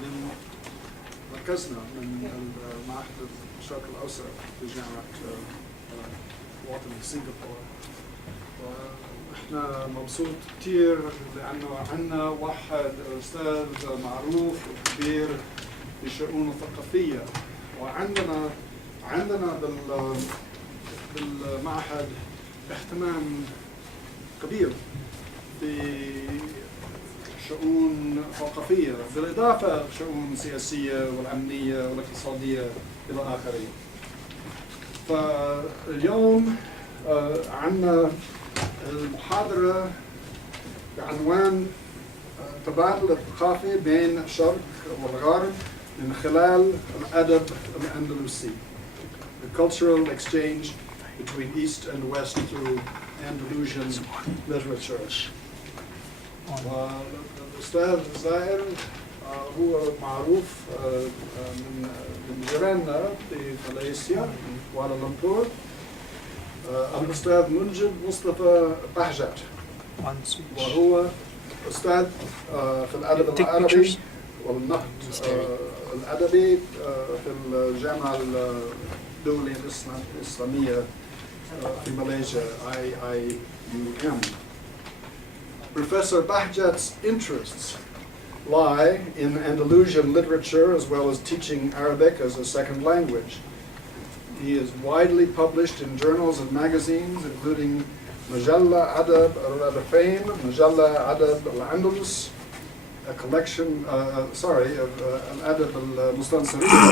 من مركزنا من المعهد الشرق الأوسط في جامعة وطني سنغافورة. وإحنا مبسوط كتير لأنه عندنا واحد أستاذ معروف وكبير في الشؤون الثقافية، وعندنا بالمعهد اهتمام كبير في شؤون ثقافية بالإضافة لشؤون سياسية والأمنية والاقتصادية إلى آخره. فاليوم عندنا المحاضرة بعنوان تبادل الثقافي بين الشرق والغرب من خلال الأدب الأندلسي. The cultural exchange between East and West through Andalusian literature. والأستاذ زائر هو معروف من جيراننا في ماليزيا كوالالمبور، الأستاذ منجد مصطفى بهجت، وهو أستاذ في الأدب العربي والنهض الأدبي في الجامعة الدولية الإسلامية في ماليزيا IIUM. Professor Bahjat's interests lie in Andalusian literature as well as teaching Arabic as a second language. He is widely published in journals and magazines including Majalla Adab al-Radafain, Majalla Adab al-Andalus, a collection, of Al-Adab al-Mustansiriyya,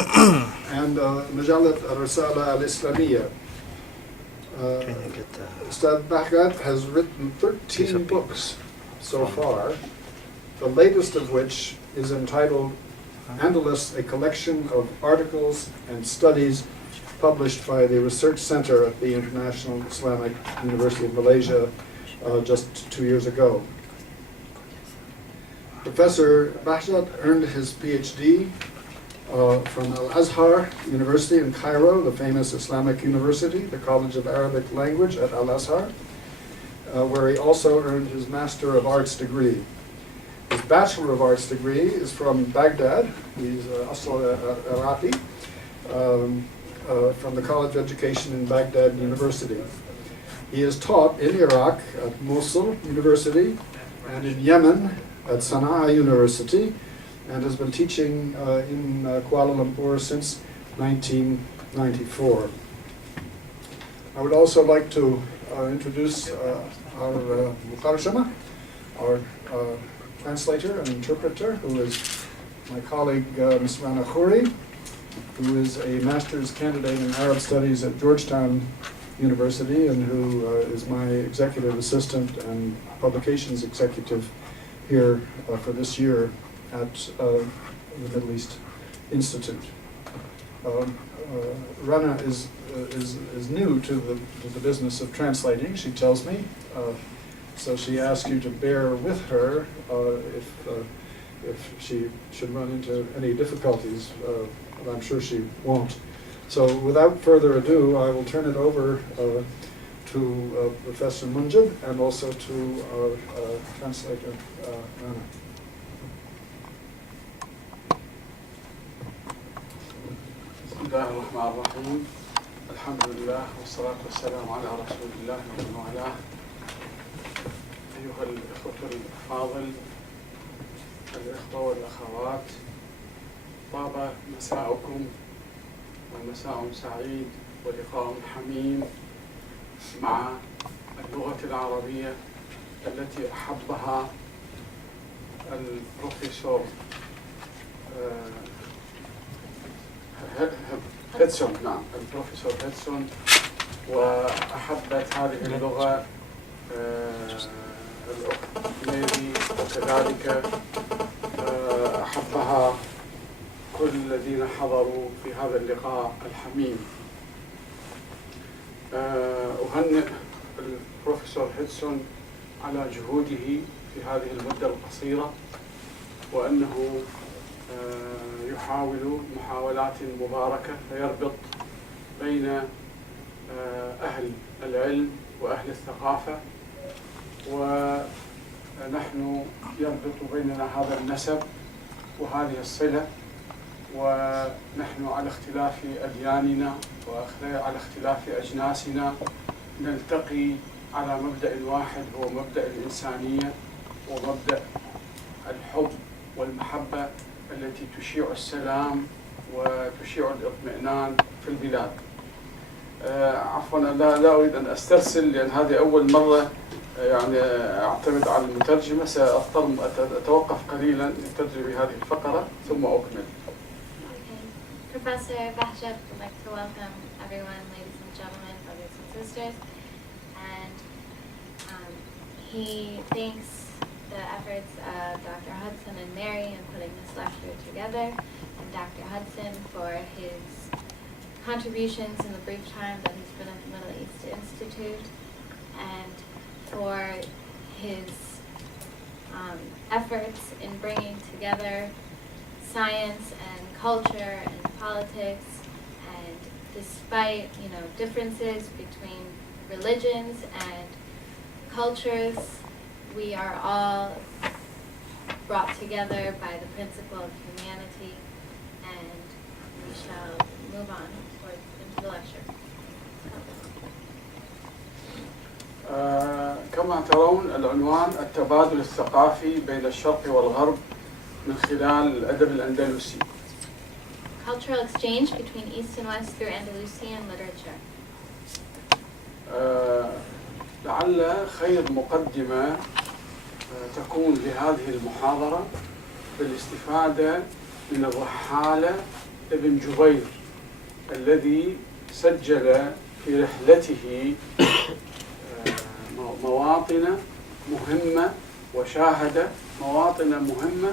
and Majallat al-Risala al-Islamiyya. Ustad Bahjat has written 13 books so far, the latest of which is entitled Andalus, a collection of articles and studies published by the Research Center at the International Islamic University of Malaysia just 2 years ago. Professor Bahjat earned his PhD from Al-Azhar University in Cairo, the famous Islamic university, the College of Arabic Language at Al-Azhar, where he also earned his Master of Arts degree. His Bachelor of Arts degree is from Baghdad. He's Asl Iraqi, from the College of Education in Baghdad University. He is taught in Iraq at Mosul University and in Yemen at Sana'a University, and has been teaching in Kuala Lumpur since 1994. I would also like to introduce our Mutarjama, our translator and interpreter, who is my colleague Ms. Rana Khouri, who is a master's candidate in Arab Studies at Georgetown University and who is my executive assistant and publications executive here for this year at the Middle East Institute. Rana is new to the business of translating, she tells me, so she asks you to bear with her if she should run into any difficulties, but I'm sure she won't. So without further ado, I will turn it over to Professor Munjid and also to our translator, Rana. بسم الله الرحمن الرحيم. الحمد لله والصلاة والسلام على رسول الله ومن والاه. أيها الإخوة الأفاضل، الإخوة والأخوات، طاب مساؤكم ومساء سعيد ولقاء حميم مع اللغة العربية التي أحبها البروفيسور هيدسون، نعم البروفيسور هيدسون، وأحبت هذه اللغة الأخت ميري، وكذلك أحبها كل الذين حضروا في هذا اللقاء الحميم. أهنئ البروفيسور هيدسون على جهوده في هذه المدة القصيرة، وأنه يحاول محاولات مباركة فيربط بين أهل العلم وأهل الثقافة، ونحن يربط بيننا هذا النسب هذه الصلة، ونحن على اختلاف أدياننا وعلى اختلاف أجناسنا نلتقي على مبدأ واحد، هو مبدأ الإنسانية ومبدأ الحب والمحبة التي تشيع السلام وتشيع الاطمئنان في البلاد. عفوا لا أريد أن أسترسل لأن هذه أول مرة يعني أعتمد على المترجمة، سأضطر أتوقف قليلا لترجمة هذه الفقرة ثم أكمل. Professor Bahjat would like to welcome everyone, ladies and gentlemen, brothers and sisters, and he thanks the efforts of Dr. Hudson and Mary in putting this lecture together, and Dr. Hudson for his contributions in the brief time that he's been at the Middle East Institute, and for his efforts in bringing together science and culture and politics, and despite differences between religions and cultures, we are all brought together by the principle of humanity, and we shall move on into the lecture. كما ترون العنوان التبادل الثقافي بين الشرق والغرب من خلال الأدب الأندلسي. Cultural exchange between East and West through Andalusian literature. لعل خير مقدمة تكون لهذه المحاضرة بالاستفادة من الرحالة ابن جبير الذي سجل في رحلته مواطن مهمة وشاهد مواطن مهمة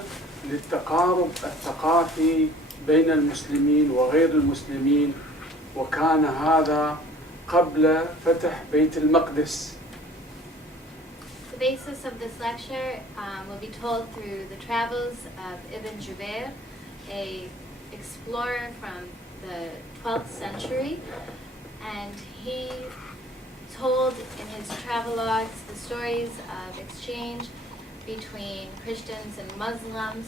للتقارب الثقافي بين المسلمين وغير المسلمين، وكان هذا قبل فتح بيت المقدس. The basis of this lecture will be told through the travels of Ibn Jubayr, an explorer from the 12th century, and he told in his travelogues the stories of exchange between Christians and Muslims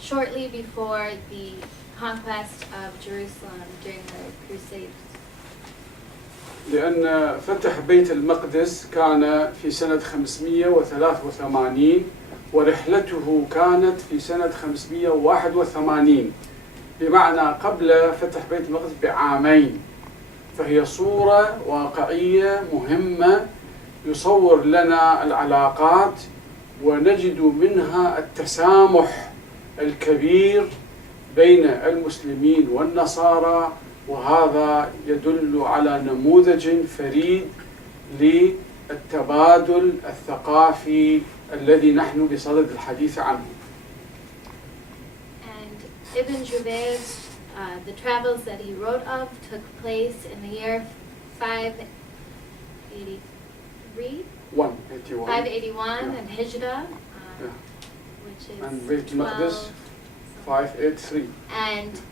shortly before the conquest of Jerusalem during the Crusades. لأن فتح بيت المقدس كان في سنة 583 ورحلته كانت في سنة 581، بمعنى قبل فتح بيت المقدس بعامين. فهي صورة واقعية مهمة يصور لنا العلاقات ونجد منها التسامح الكبير بين المسلمين والنصارى، وهذا يدل على نموذج فريد للتبادل الثقافي الذي نحن بصدد الحديث عنه. And Ibn Jubayr's the travels that he wrote of took place in the year 581 and Hijrah, which is and Beit Maqdis 583. And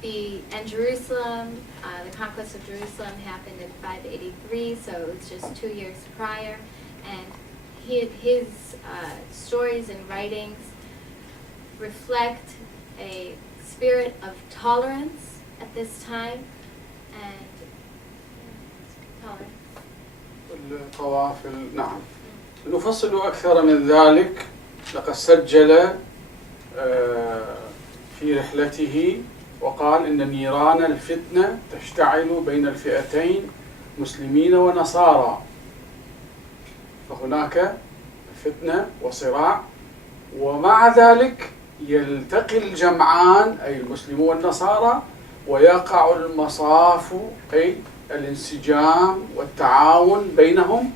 Jerusalem, the conquest of Jerusalem happened in 583, so it was just 2 years prior. And his stories and writings reflect a spirit of tolerance at this time, and tolerance. القوافل نعم. نفصل أكثر من ذلك. لقد سجل في رحلته وقال إن نيران الفتنة تشتعل بين الفئتين مسلمين ونصارى، فهناك فتنة وصراع، ومع ذلك يلتقي الجمعان أي المسلمون والنصارى ويقع المصاف أي الانسجام والتعاون بينهم،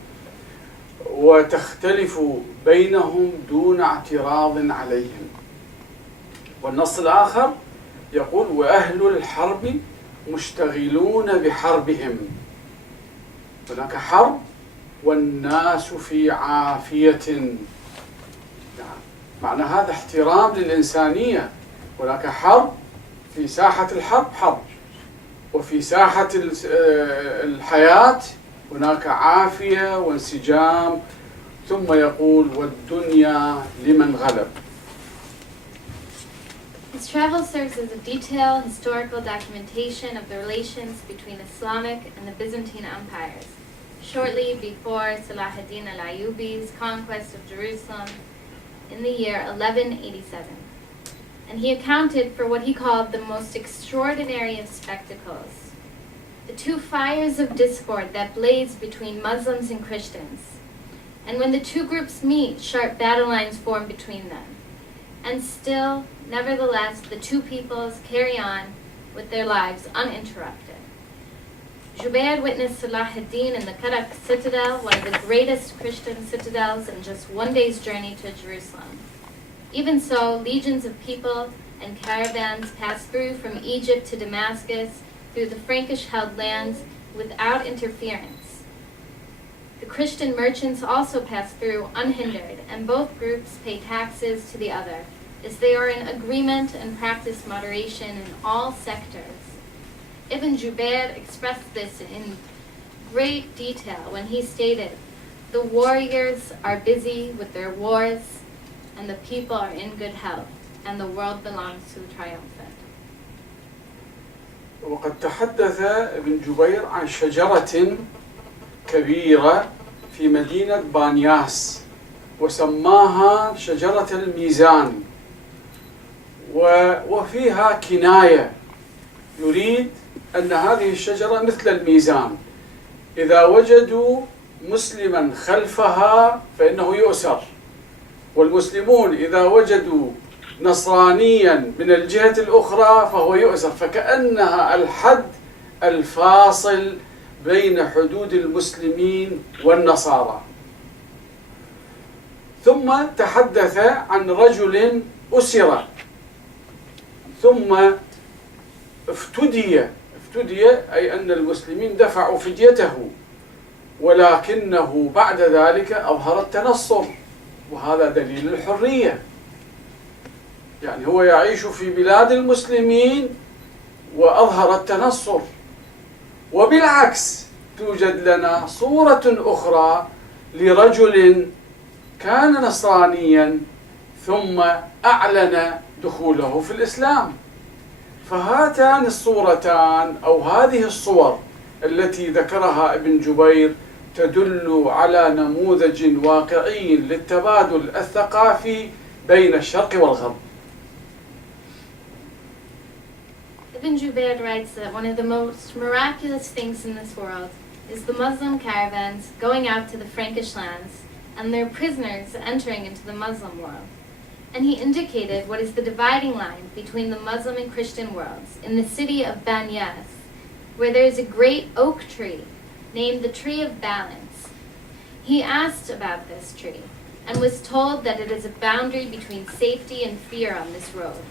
وتختلف بينهم دون اعتراض عليهم. والنص الآخر يقول وأهل الحرب مشتغلون بحربهم. هناك حرب والناس في عافية، معنى هذا احترام للإنسانية. هناك حرب، في ساحة الحرب حرب، وفي ساحة الحياة هناك عافية وانسجام. ثم يقول والدنيا لمن غلب. His travel serves as a detailed historical documentation of the relations between Islamic and the Byzantine empires, shortly before Salahuddin al-Ayyubi's conquest of Jerusalem in the year 1187. And he accounted for what he called the most extraordinary of spectacles, the two fires of discord that blaze between Muslims and Christians. And when the two groups meet, sharp battle lines form between them. And still, nevertheless, the two peoples carry on with their lives uninterrupted. Jubair witnessed Salahuddin in the Karak citadel, one of the greatest Christian citadels, in just one day's journey to Jerusalem. Even so, legions of people and caravans passed through from Egypt to Damascus through the Frankish-held lands without interference. The Christian merchants also passed through unhindered, and both groups pay taxes to the other, as they are in agreement and practice moderation in all sectors. Ibn Jubair expressed this in great detail when he stated, "The warriors are busy with their wars, and the people are in good health, and the world belongs to the triumphant." وقد تحدث ابن جبير عن شجرة كبيرة في مدينة بانياس وسماها شجرة الميزان، وفيها كناية، يريد أن هذه الشجرة مثل الميزان، إذا وجدوا مسلما خلفها فإنه يؤسر، والمسلمون إذا وجدوا نصرانيا من الجهة الأخرى فهو يؤسر، فكأنها الحد الفاصل بين حدود المسلمين والنصارى. ثم تحدث عن رجل أسر ثم افتدي أي أن المسلمين دفعوا فديته، ولكنه بعد ذلك أظهر التنصر، وهذا دليل الحرية. يعني هو يعيش في بلاد المسلمين وأظهر التنصر. وبالعكس توجد لنا صورة أخرى لرجل كان نصرانيا ثم أعلن دخوله في الإسلام. فهاتان الصورتان أو هذه الصور التي ذكرها ابن جبير تدل على نموذج واقعي للتبادل الثقافي بين الشرق والغرب. Ibn Jubair writes that one of the most miraculous things in this world is the Muslim caravans going out to the Frankish lands and their prisoners entering into the Muslim world. And he indicated what is the dividing line between the Muslim and Christian worlds in the city of Banyas, where there is a great oak tree named the Tree of Balance. He asked about this tree and was told that it is a boundary between safety and fear on this road.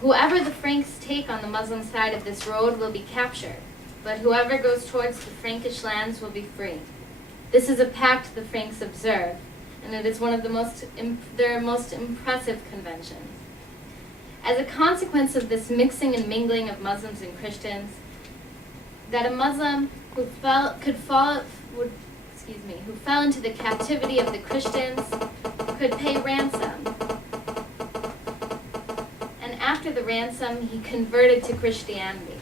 Whoever the Franks take on the Muslim side of this road will be captured, but whoever goes towards the Frankish lands will be free. This is a pact the Franks observe, and it is one of their most impressive conventions. As a consequence of this mixing and mingling of Muslims and Christians, that a Muslim who fell into the captivity of the Christians could pay ransom. And after the ransom, he converted to Christianity.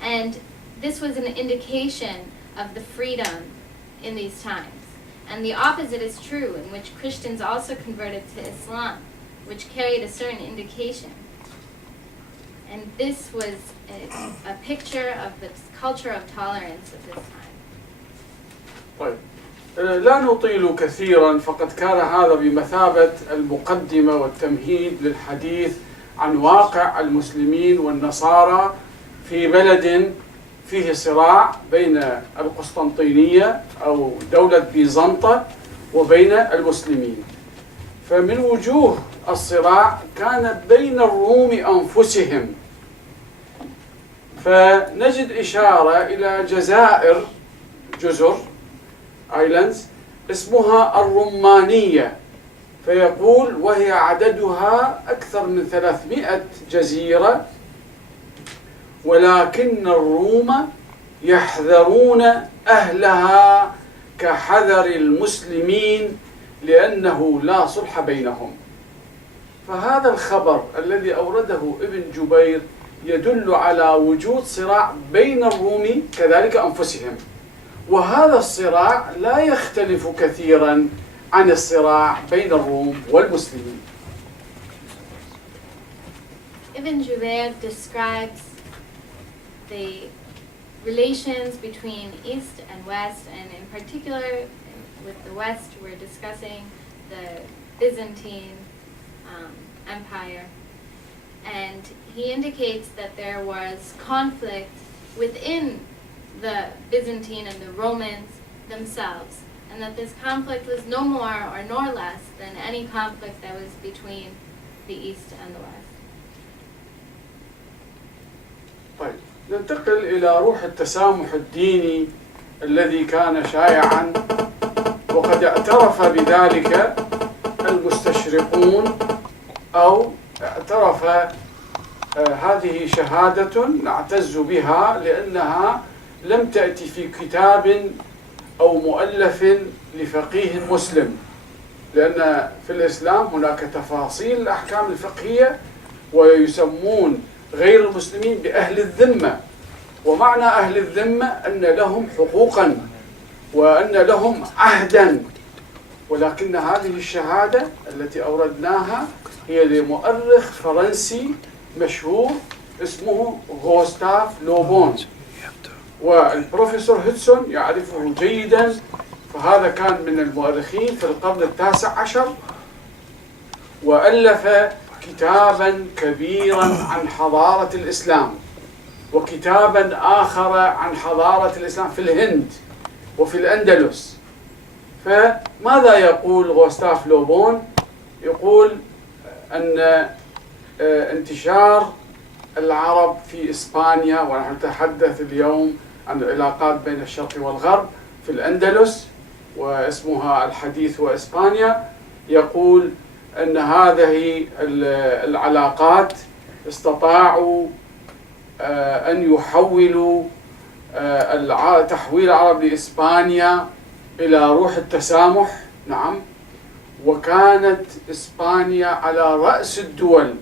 And this was an indication of the freedom in these times. And the opposite is true, in which Christians also converted to Islam, which carried a certain indication. And this was a picture of the culture of tolerance of this time. طيب لا نطيل كثيرا، فقد كان هذا بمثابة المقدمة والتمهيد للحديث عن واقع المسلمين والنصارى في بلد فيه صراع بين القسطنطينية أو دولة بيزنطة وبين المسلمين. فمن وجوه الصراع كانت بين الروم أنفسهم، فنجد إشارة إلى جزر ايلاندز اسمها الرمانية، فيقول وهي عددها أكثر من 300 جزيرة، ولكن الروم يحذرون أهلها كحذر المسلمين لأنه لا صلح بينهم. فهذا الخبر الذي أورده ابن جبير يدل على وجود صراع بين الروم كذلك أنفسهم، وهذا الصراع لا يختلف كثيرا عن الصراع بين الروم والمسلمين. Ibn Jubair describes the relations between East and West, and in particular with the West we're discussing the Byzantine Empire, and he indicates that there was conflict within the Byzantine and the Romans themselves, and that this conflict was no more or nor less than any conflict that was between the East and the West. طيب ننتقل إلى روح التسامح الديني الذي كان شائعا، وقد اعترف بذلك المستشرقون، أو اعترف هذه شهادة نعتز بها لأنها لم تأتي في كتاب أو مؤلف لفقيه مسلم، لأن في الإسلام هناك تفاصيل الأحكام الفقهية، ويسمون غير المسلمين بأهل الذمة، ومعنى أهل الذمة أن لهم حقوقا وأن لهم عهدا، ولكن هذه الشهادة التي أوردناها هي لمؤرخ فرنسي مشهور اسمه غوستاف لوبون، والبروفيسور هيدسون يعرفه جيدا، فهذا كان من المؤرخين في القرن ال19، وألف كتابا كبيرا عن حضارة الإسلام، وكتابا آخر عن حضارة الإسلام في الهند وفي الأندلس. فماذا يقول غوستاف لوبون؟ يقول أن انتشار العرب في إسبانيا، ونحن نتحدث اليوم عن العلاقات بين الشرق والغرب في الأندلس واسمها الحديث وإسبانيا، يقول أن هذه العلاقات استطاعوا أن يحولوا تحويل العرب لإسبانيا إلى روح التسامح. نعم، وكانت إسبانيا على رأس الدول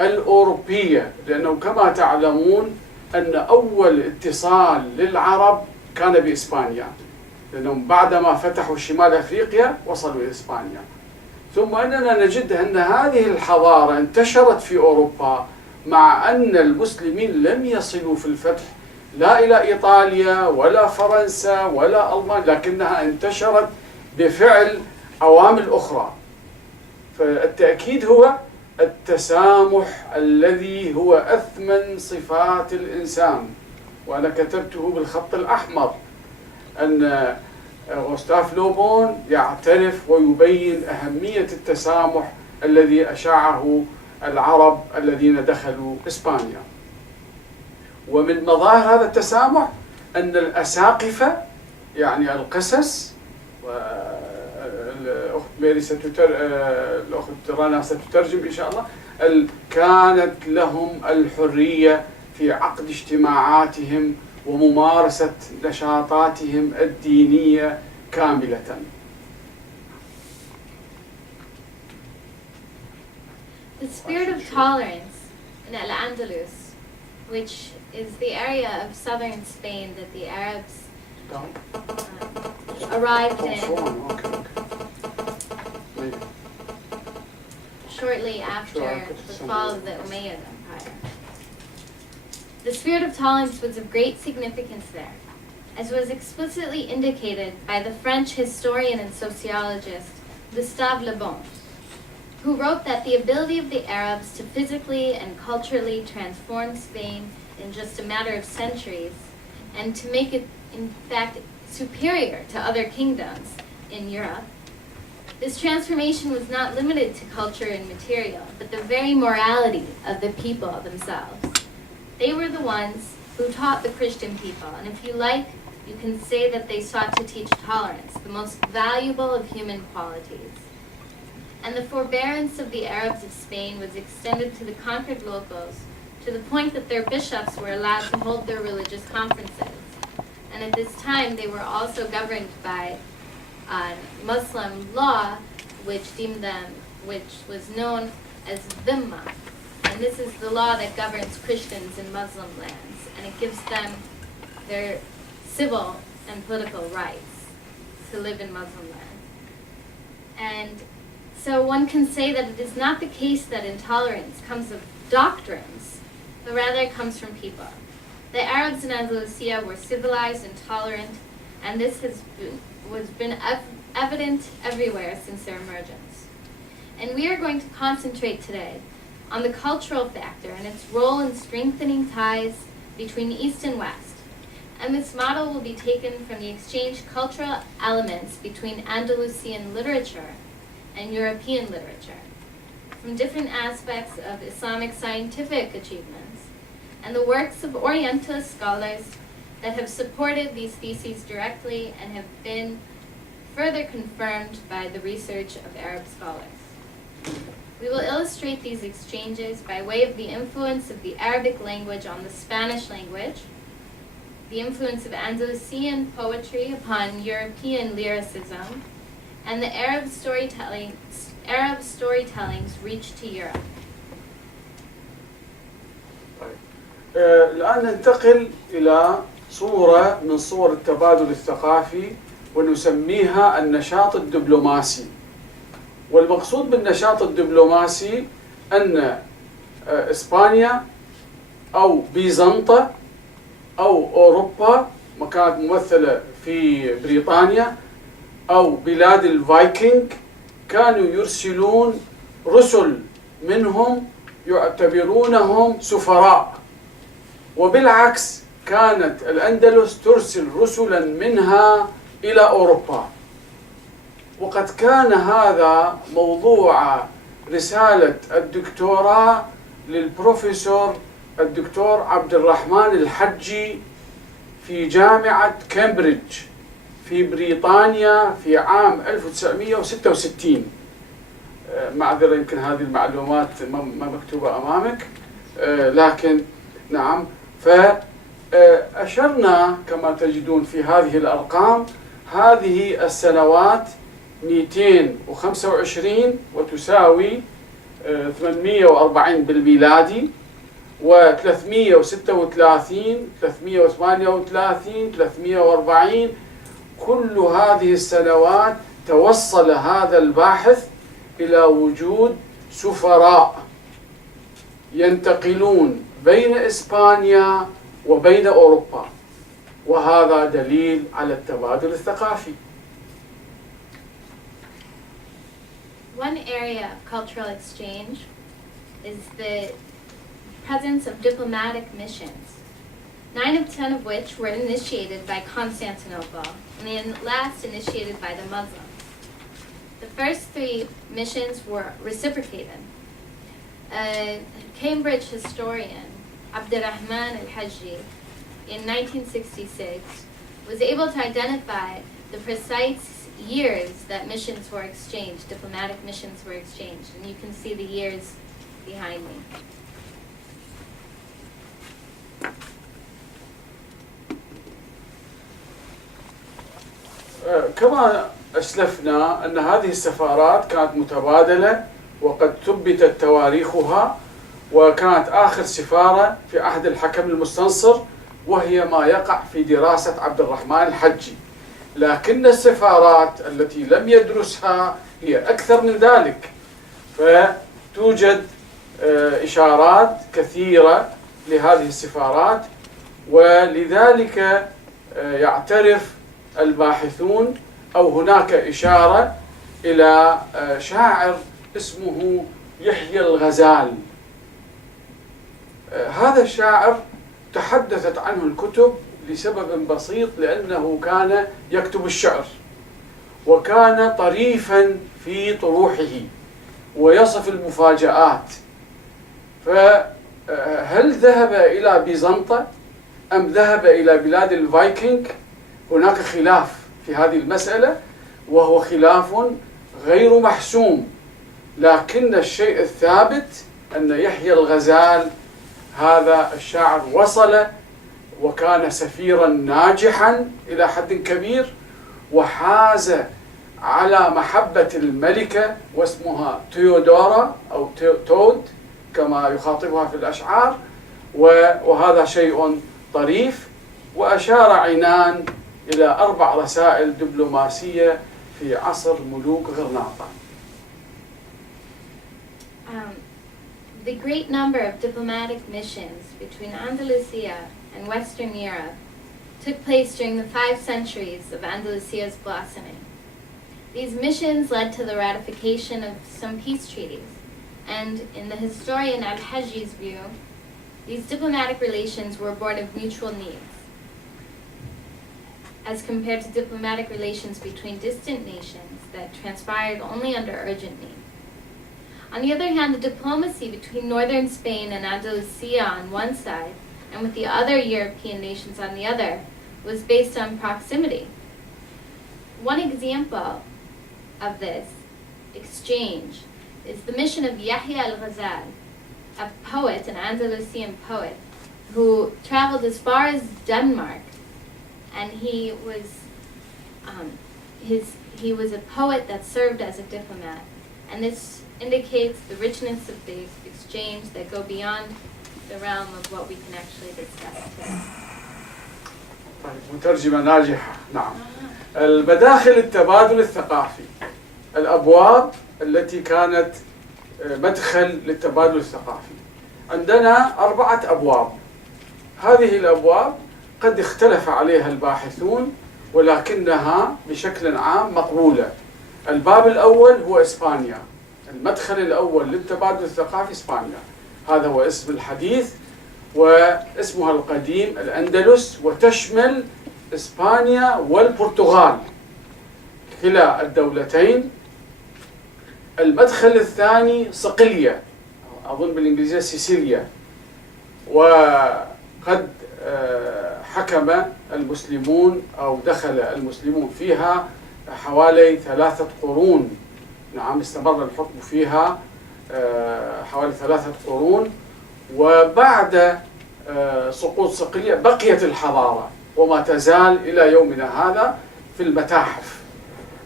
الأوروبية، لأنه كما تعلمون أن أول اتصال للعرب كان بإسبانيا، لأنهم بعدما فتحوا شمال أفريقيا وصلوا إلى إسبانيا. ثم أننا نجد أن هذه الحضارة انتشرت في أوروبا، مع أن المسلمين لم يصلوا في الفتح لا إلى إيطاليا ولا فرنسا ولا ألمانيا، لكنها انتشرت بفعل عوامل أخرى. فالتأكيد هو التسامح الذي هو أثمن صفات الإنسان، وأنا كتبته بالخط الأحمر أن غوستاف لوبون يعترف ويبين أهمية التسامح الذي أشاعه العرب الذين دخلوا إسبانيا. ومن مظاهر هذا التسامح أن الأساقفة، يعني القسس، والأخت ميري الأخت رنا ستترجم إن شاء الله، كانت لهم الحرية في عقد اجتماعاتهم وممارسة نشاطاتهم الدينية كاملة. The spirit of tolerance in Al-Andalus, which is the area of southern Spain that the Arabs arrived in shortly after the fall of the Umayyad Empire. The spirit of tolerance was of great significance there, as was explicitly indicated by the French historian and sociologist Gustave Le Bon, who wrote that the ability of the Arabs to physically and culturally transform Spain in just a matter of centuries, and to make it, in fact, superior to other kingdoms in Europe, this transformation was not limited to culture and material, but the very morality of the people themselves. They were the ones who taught the Christian people, and if you like, you can say that they sought to teach tolerance, the most valuable of human qualities. And the forbearance of the Arabs of Spain was extended to the conquered locals, to the point that their bishops were allowed to hold their religious conferences. And at this time, they were also governed by Muslim law, which deemed them which was known as Dhimma. And this is the law that governs Christians in Muslim lands, and it gives them their civil and political rights to live in Muslim land. And so one can say that it is not the case that intolerance comes of doctrines, but rather it comes from people. The Arabs in Andalusia were civilized and tolerant, and this has been evident everywhere since their emergence. And we are going to concentrate today on the cultural factor and its role in strengthening ties between East and West. And this model will be taken from the exchanged cultural elements between Andalusian literature and European literature, from different aspects of Islamic scientific achievements, and the works of Oriental scholars that have supported these theses directly and have been further confirmed by the research of Arab scholars. We will illustrate these exchanges by way of the influence of the Arabic language on the Spanish language, the influence of Andalusian poetry upon European lyricism, and the Arab storytelling's reach to Europe. الآن ننتقل إلى صورة من صور التبادل الثقافي ونسميها النشاط الدبلوماسي. والمقصود بالنشاط الدبلوماسي أن إسبانيا أو بيزنطة أو أوروبا كانت ممثلة في بريطانيا أو بلاد الفايكنج كانوا يرسلون رسل منهم يعتبرونهم سفراء، وبالعكس كانت الأندلس ترسل رسلا منها إلى أوروبا. وقد كان هذا موضوع رسالة الدكتوراه للبروفيسور الدكتور عبد الرحمن الحجي في جامعة كامبريدج في بريطانيا في عام 1966. معذرة يمكن هذه المعلومات ما مكتوبة أمامك، لكن نعم. فأشرنا كما تجدون في هذه الأرقام، هذه السنوات 225 وتساوي 840 بالميلادي، و336 338 340. كل هذه السنوات توصل هذا الباحث إلى وجود سفراء ينتقلون بين إسبانيا وبين أوروبا، وهذا دليل على التبادل الثقافي. One area of cultural exchange is the presence of diplomatic missions, 9 of 10 of which were initiated by Constantinople, and the last initiated by the Muslims. The first 3 missions were reciprocated. A Cambridge historian, Abdurrahman al-Hajji, in 1966, was able to identify the precise years that missions were exchanged, diplomatic missions were exchanged, and you can see the years behind me. كما أسلفنا أن هذه السفارات كانت متبادلة وقد ثبتت تواريخها، وكانت آخر سفارة في عهد الحكم المستنصر، وهي ما يقع في دراسة عبد الرحمن الحجي. لكن السفارات التي لم يدرسها هي أكثر من ذلك، فتوجد إشارات كثيرة لهذه السفارات، ولذلك يعترف الباحثون أو هناك إشارة إلى شاعر اسمه يحيى الغزال. هذا الشاعر تحدثت عنه الكتب لسبب بسيط، لأنه كان يكتب الشعر وكان طريفا في طروحه ويصف المفاجآت. فهل ذهب إلى بيزنطة أم ذهب إلى بلاد الفايكنج؟ هناك خلاف في هذه المسألة، وهو خلاف غير محسوم، لكن الشيء الثابت أن يحيى الغزال هذا الشاعر وصل وكان سفيرا ناجحا إلى حد كبير، وحاز على محبة الملكة واسمها تيودورا أو تود كما يخاطبها في الأشعار، وهذا شيء طريف. وأشار عنان إلى 4 رسائل دبلوماسية في عصر ملوك غرناطة. The great number of diplomatic missions between Andalusia and Western Europe took place during the 5 centuries of Andalusia's blossoming. These missions led to the ratification of some peace treaties, and in the historian Al-Hajji's view, these diplomatic relations were born of mutual needs, as compared to diplomatic relations between distant nations that transpired only under urgent need. On the other hand, the diplomacy between northern Spain and Andalusia on one side, and with the other European nations on the other, was based on proximity. One example of this exchange is the mission of Yahya al-Ghazal, a poet, an Andalusian poet, who traveled as far as Denmark, and he was a poet that served as a diplomat, and this indicates the richness of the exchange that go beyond the realm of what we can actually discuss today. مترجمة ناجحة. نعم. المداخل التبادل الثقافي، الأبواب التي كانت مدخل للتبادل الثقافي. عندنا 4 أبواب. هذه الأبواب قد اختلف عليها الباحثون، ولكنها بشكل عام مقبولة. الباب الأول هو إسبانيا. المدخل الأول للتبادل الثقافي إسبانيا، هذا هو اسم الحديث، واسمها القديم الأندلس، وتشمل إسبانيا والبرتغال كلا الدولتين. المدخل الثاني صقلية، أظن بالإنجليزية سيسيليا، وقد حكم المسلمون أو دخل المسلمون فيها حوالي 3 قرون. نعم، استمر الحكم فيها حوالي 3 قرون، وبعد سقوط صقلية بقيت الحضارة وما تزال إلى يومنا هذا في المتاحف.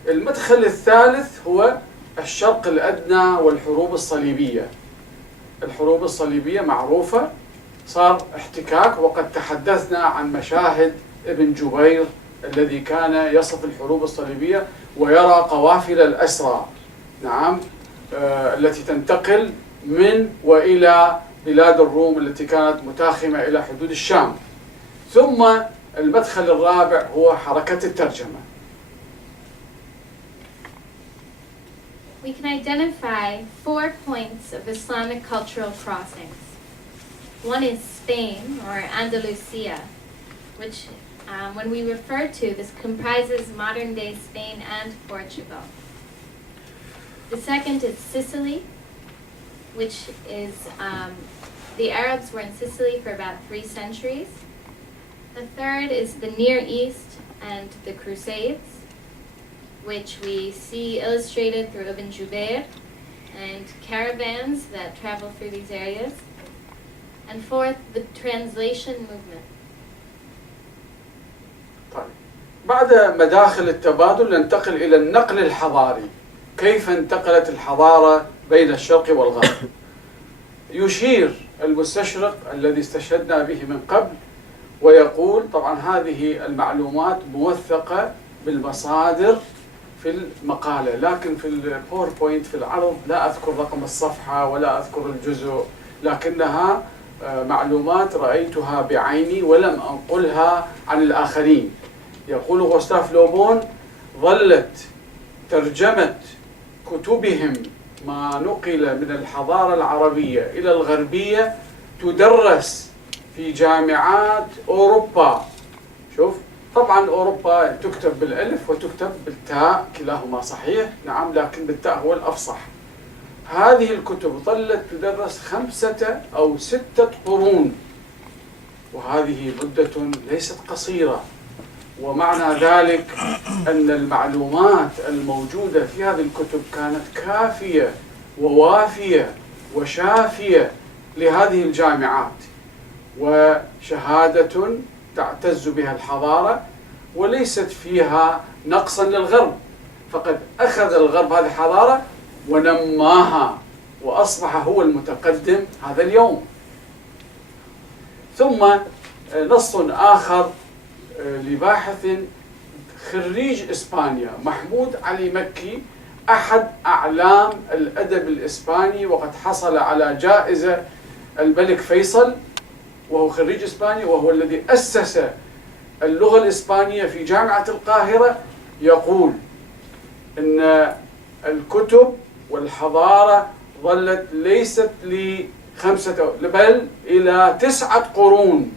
المدخل الثالث هو الشرق الأدنى والحروب الصليبية. الحروب الصليبية معروفة، صار احتكاك، وقد تحدثنا عن مشاهد ابن جبير الذي كان يصف الحروب الصليبية ويرى قوافل الأسرى، نعم، التي تنتقل من وإلى بلاد الروم التي كانت متاخمة إلى حدود الشام. ثم المدخل الرابع هو حركة الترجمة. We can identify 4 points of Islamic cultural crossings. One is Spain, or Andalusia, which when we refer to, this comprises modern-day Spain and Portugal. The second is Sicily, which is, the Arabs were in Sicily for about 3 centuries. The third is the Near East and the Crusades, which we see illustrated through Ibn Jubair and caravans that travel through these areas. And fourth, the translation movement. طيب. بعد مداخل التبادل ننتقل إلى النقل الحضاري. كيف انتقلت الحضارة بين الشرق والغرب؟ يشير المستشرق الذي استشهدنا به من قبل ويقول، طبعا هذه المعلومات موثقة بالمصادر في المقالة، لكن في الباوربوينت في العرض لا أذكر رقم الصفحة ولا أذكر الجزء، لكنها معلومات رأيتها بعيني ولم أنقلها عن الآخرين. يقول غوستاف لوبون: ظلت ترجمة كتبهم ما نقل من الحضارة العربية إلى الغربية تدرس في جامعات أوروبا. شوف، طبعا أوروبا تكتب بالألف وتكتب بالتاء، كلاهما صحيح، نعم، لكن بالتاء هو الأفصح. هذه الكتب ظلت تدرس 5 أو 6 قرون، وهذه مدة ليست قصيرة، ومعنى ذلك أن المعلومات الموجودة في هذه الكتب كانت كافية ووافية وشافية لهذه الجامعات، وشهادة تعتز بها الحضارة وليست فيها نقصا للغرب. فقد أخذ الغرب هذه الحضارة ونماها وأصبح هو المتقدم هذا اليوم. ثم نص آخر لباحث خريج إسبانيا محمود علي مكي، أحد أعلام الأدب الإسباني، وقد حصل على جائزة الملك فيصل، وهو خريج إسباني وهو الذي أسس اللغة الإسبانية في جامعة القاهرة، يقول إن الكتب والحضارة ظلت ليست لخمسة بل إلى 9 قرون،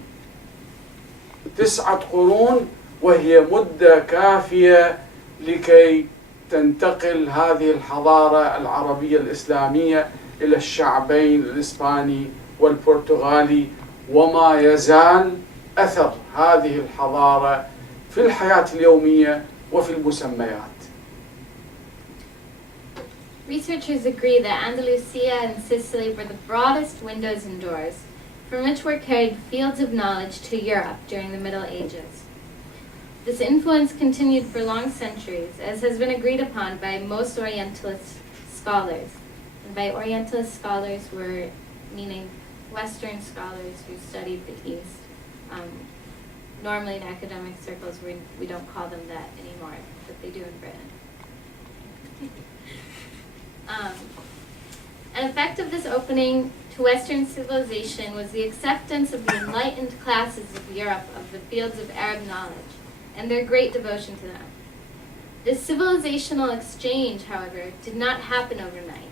9 قرون، وهي مدة كافية لكي تنتقل هذه الحضارة العربية الإسلامية إلى الشعبين الإسباني والبرتغالي، وما يزال أثر هذه الحضارة في الحياة اليومية وفي المسميات. Researchers agree that Andalusia and Sicily were the broadest windows and doors, from which were carried fields of knowledge to Europe during the Middle Ages. This influence continued for long centuries, as has been agreed upon by most Orientalist scholars. And by Orientalist scholars, we're meaning Western scholars who studied the East. Normally in academic circles, we don't call them that anymore, but they do in Britain. An effect of this opening to Western civilization was the acceptance of the enlightened classes of Europe of the fields of Arab knowledge, and their great devotion to them. This civilizational exchange, however, did not happen overnight.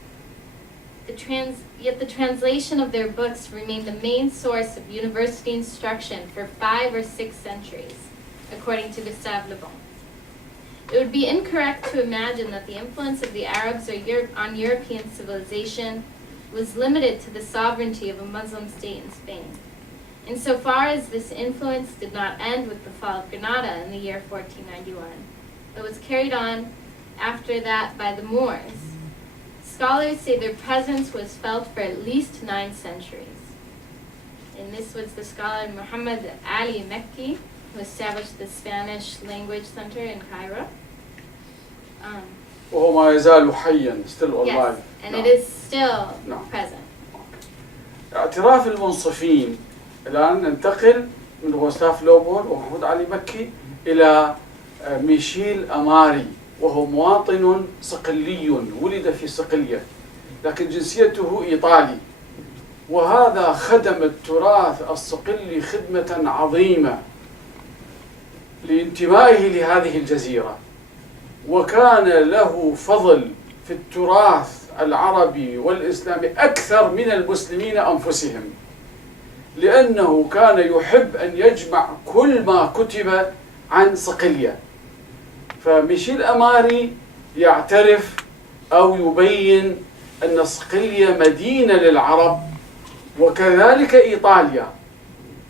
Yet the translation of their books remained the main source of university instruction for 5 or 6 centuries, according to Gustave Le Bon. It would be incorrect to imagine that the influence of the Arabs on European civilization was limited to the sovereignty of a Muslim state in Spain, insofar as this influence did not end with the fall of Granada in the year 1491, but was carried on after that by the Moors. Scholars say their presence was felt for at least 9 centuries. And this was the scholar Muhammad Ali Mekki, who established the Spanish Language Center in Cairo. وهو ما يزال حيا, still alive. Yes, and it is still present. اعتراف المنصفين. الآن ننتقل من غوستاف لوبون ومحمود علي مكي إلى ميشيل أماري، وهو مواطن صقلي ولد في صقلية لكن جنسيته إيطالي، وهذا خدم التراث الصقلي خدمة عظيمة لانتمائه لهذه الجزيرة، وكان له فضل في التراث العربي والإسلامي أكثر من المسلمين أنفسهم، لأنه كان يحب أن يجمع كل ما كتب عن صقلية. فميشيل أماري يعترف أو يبين أن صقلية مدينة للعرب، وكذلك إيطاليا،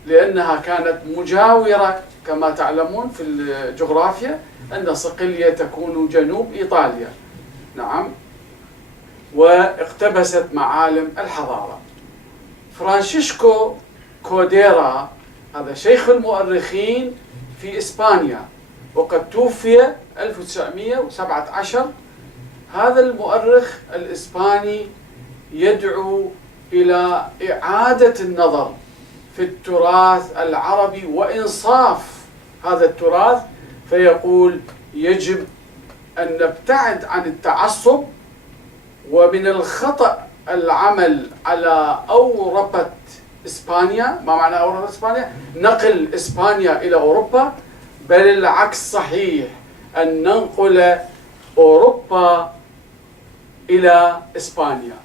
لأنها كانت مجاورة كما تعلمون في الجغرافيا أن صقلية تكون جنوب إيطاليا. نعم، واقتبست معالم الحضارة. فرانشيسكو كوديرا هذا شيخ المؤرخين في إسبانيا، وقد توفي 1917. هذا المؤرخ الإسباني يدعو إلى إعادة النظر في التراث العربي وإنصاف هذا التراث، فيقول يجب أن نبتعد عن التعصب، ومن الخطأ العمل على أوروبا إسبانيا. ما معنى أوروبا إسبانيا؟ نقل إسبانيا إلى أوروبا، بل العكس صحيح، أن ننقل أوروبا إلى إسبانيا،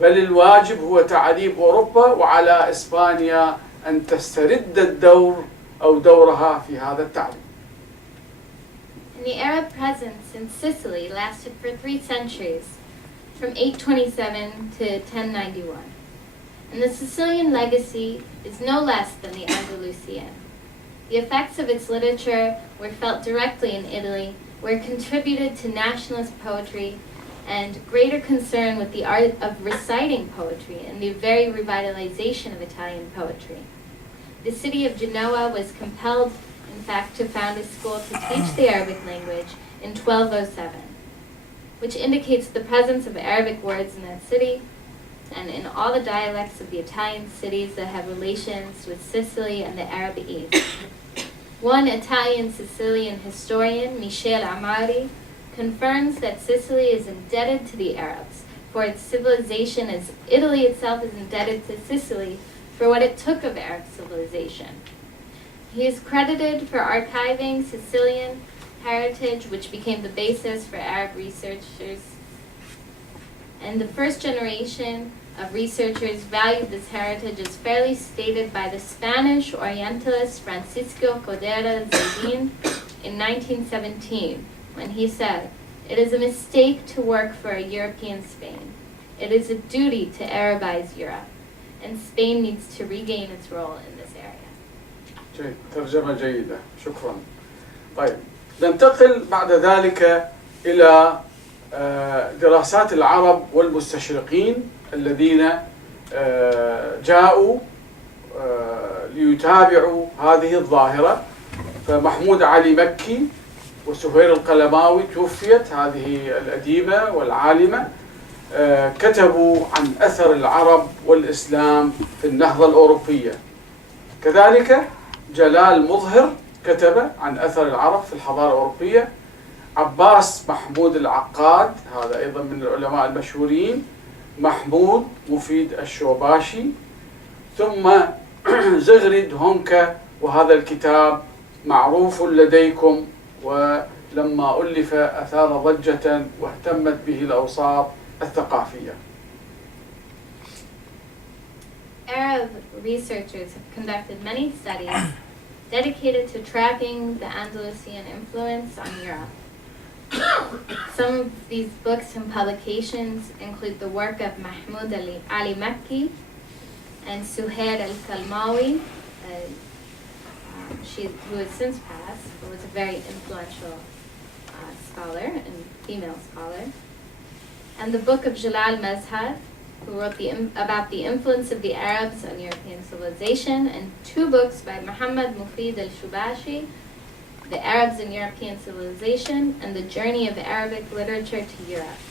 بل الواجب هو تعريب أوروبا، وعلى إسبانيا أن تسترد الدور أو دورها في هذا التعريب. And the Arab presence in Sicily lasted for 3 centuries, from 827 to 1091. And the Sicilian legacy is no less than the Andalusian. The effects of its literature were felt directly in Italy, where it contributed to nationalist poetry and greater concern with the art of reciting poetry and the very revitalization of Italian poetry. The city of Genoa was compelled, in fact, to found a school to teach the Arabic language in 1207, which indicates the presence of Arabic words in that city and in all the dialects of the Italian cities that have relations with Sicily and the Arab East. One Italian Sicilian historian, Michele Amari, confirms that Sicily is indebted to the Arabs for its civilization as Italy itself is indebted to Sicily for what it took of Arab civilization. He is credited for archiving Sicilian heritage, which became the basis for Arab researchers. And the first generation of researchers valued this heritage as fairly stated by the Spanish Orientalist Francisco Codera Zedin in 1917, when he said, "It is a mistake to work for a European Spain. It is a duty to Arabize Europe, and Spain needs to regain its role in this area." جيد، ترجمة جيدة، شكرا. طيب، ننتقل بعد ذلك إلى دراسات العرب والمستشرقين الذين جاءوا ليتابعوا هذه الظاهرة. فمحمود علي مكي وسهير القلماوي توفيت هذه الأديبة والعالمة، كتبوا عن أثر العرب والإسلام في النهضة الأوروبية. كذلك جلال مظهر كتب عن أثر العرب في الحضارة الأوروبية. عباس محمود العقاد هذا أيضا من العلماء المشهورين. محمود مفيد الشوباشي. ثم زغرد هونكا، وهذا الكتاب معروف لديكم، ولما ألف أثار ضجة واهتمت به الأوساط الثقافية. Arab researchers have conducted many studies dedicated to tracking the Andalusian influence on Europe. Some of these books and publications include the work of Mahmoud Ali Makki and Suhair al-Kalmawi, who has since passed, but was a very influential scholar and female scholar, and the book of Jalal Mazhar, who wrote about the influence of the Arabs on European civilization, and two books by Muhammad Mufid al-Shubashi, The Arabs in European Civilization and the Journey of Arabic Literature to Europe.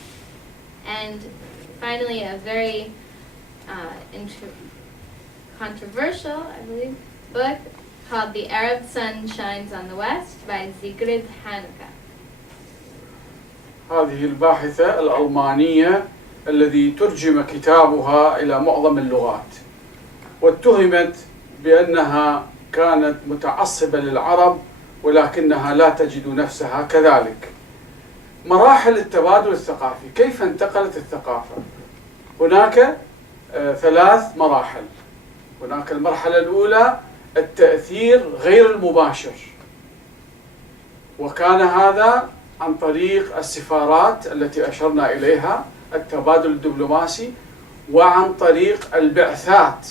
And finally, a very controversial, I believe, book called The Arab Sun Shines on the West by Sigrid Hanuka. هذه الباحثة الألمانية الذي ترجم كتابها إلى معظم اللغات، واتهمت بأنها كانت متعصبة للعرب ولكنها لا تجد نفسها كذلك. مراحل التبادل الثقافي، كيف انتقلت الثقافة؟ هناك ثلاث مراحل. هناك المرحلة الأولى التأثير غير المباشر، وكان هذا عن طريق السفارات التي أشرنا إليها، التبادل الدبلوماسي، وعن طريق البعثات،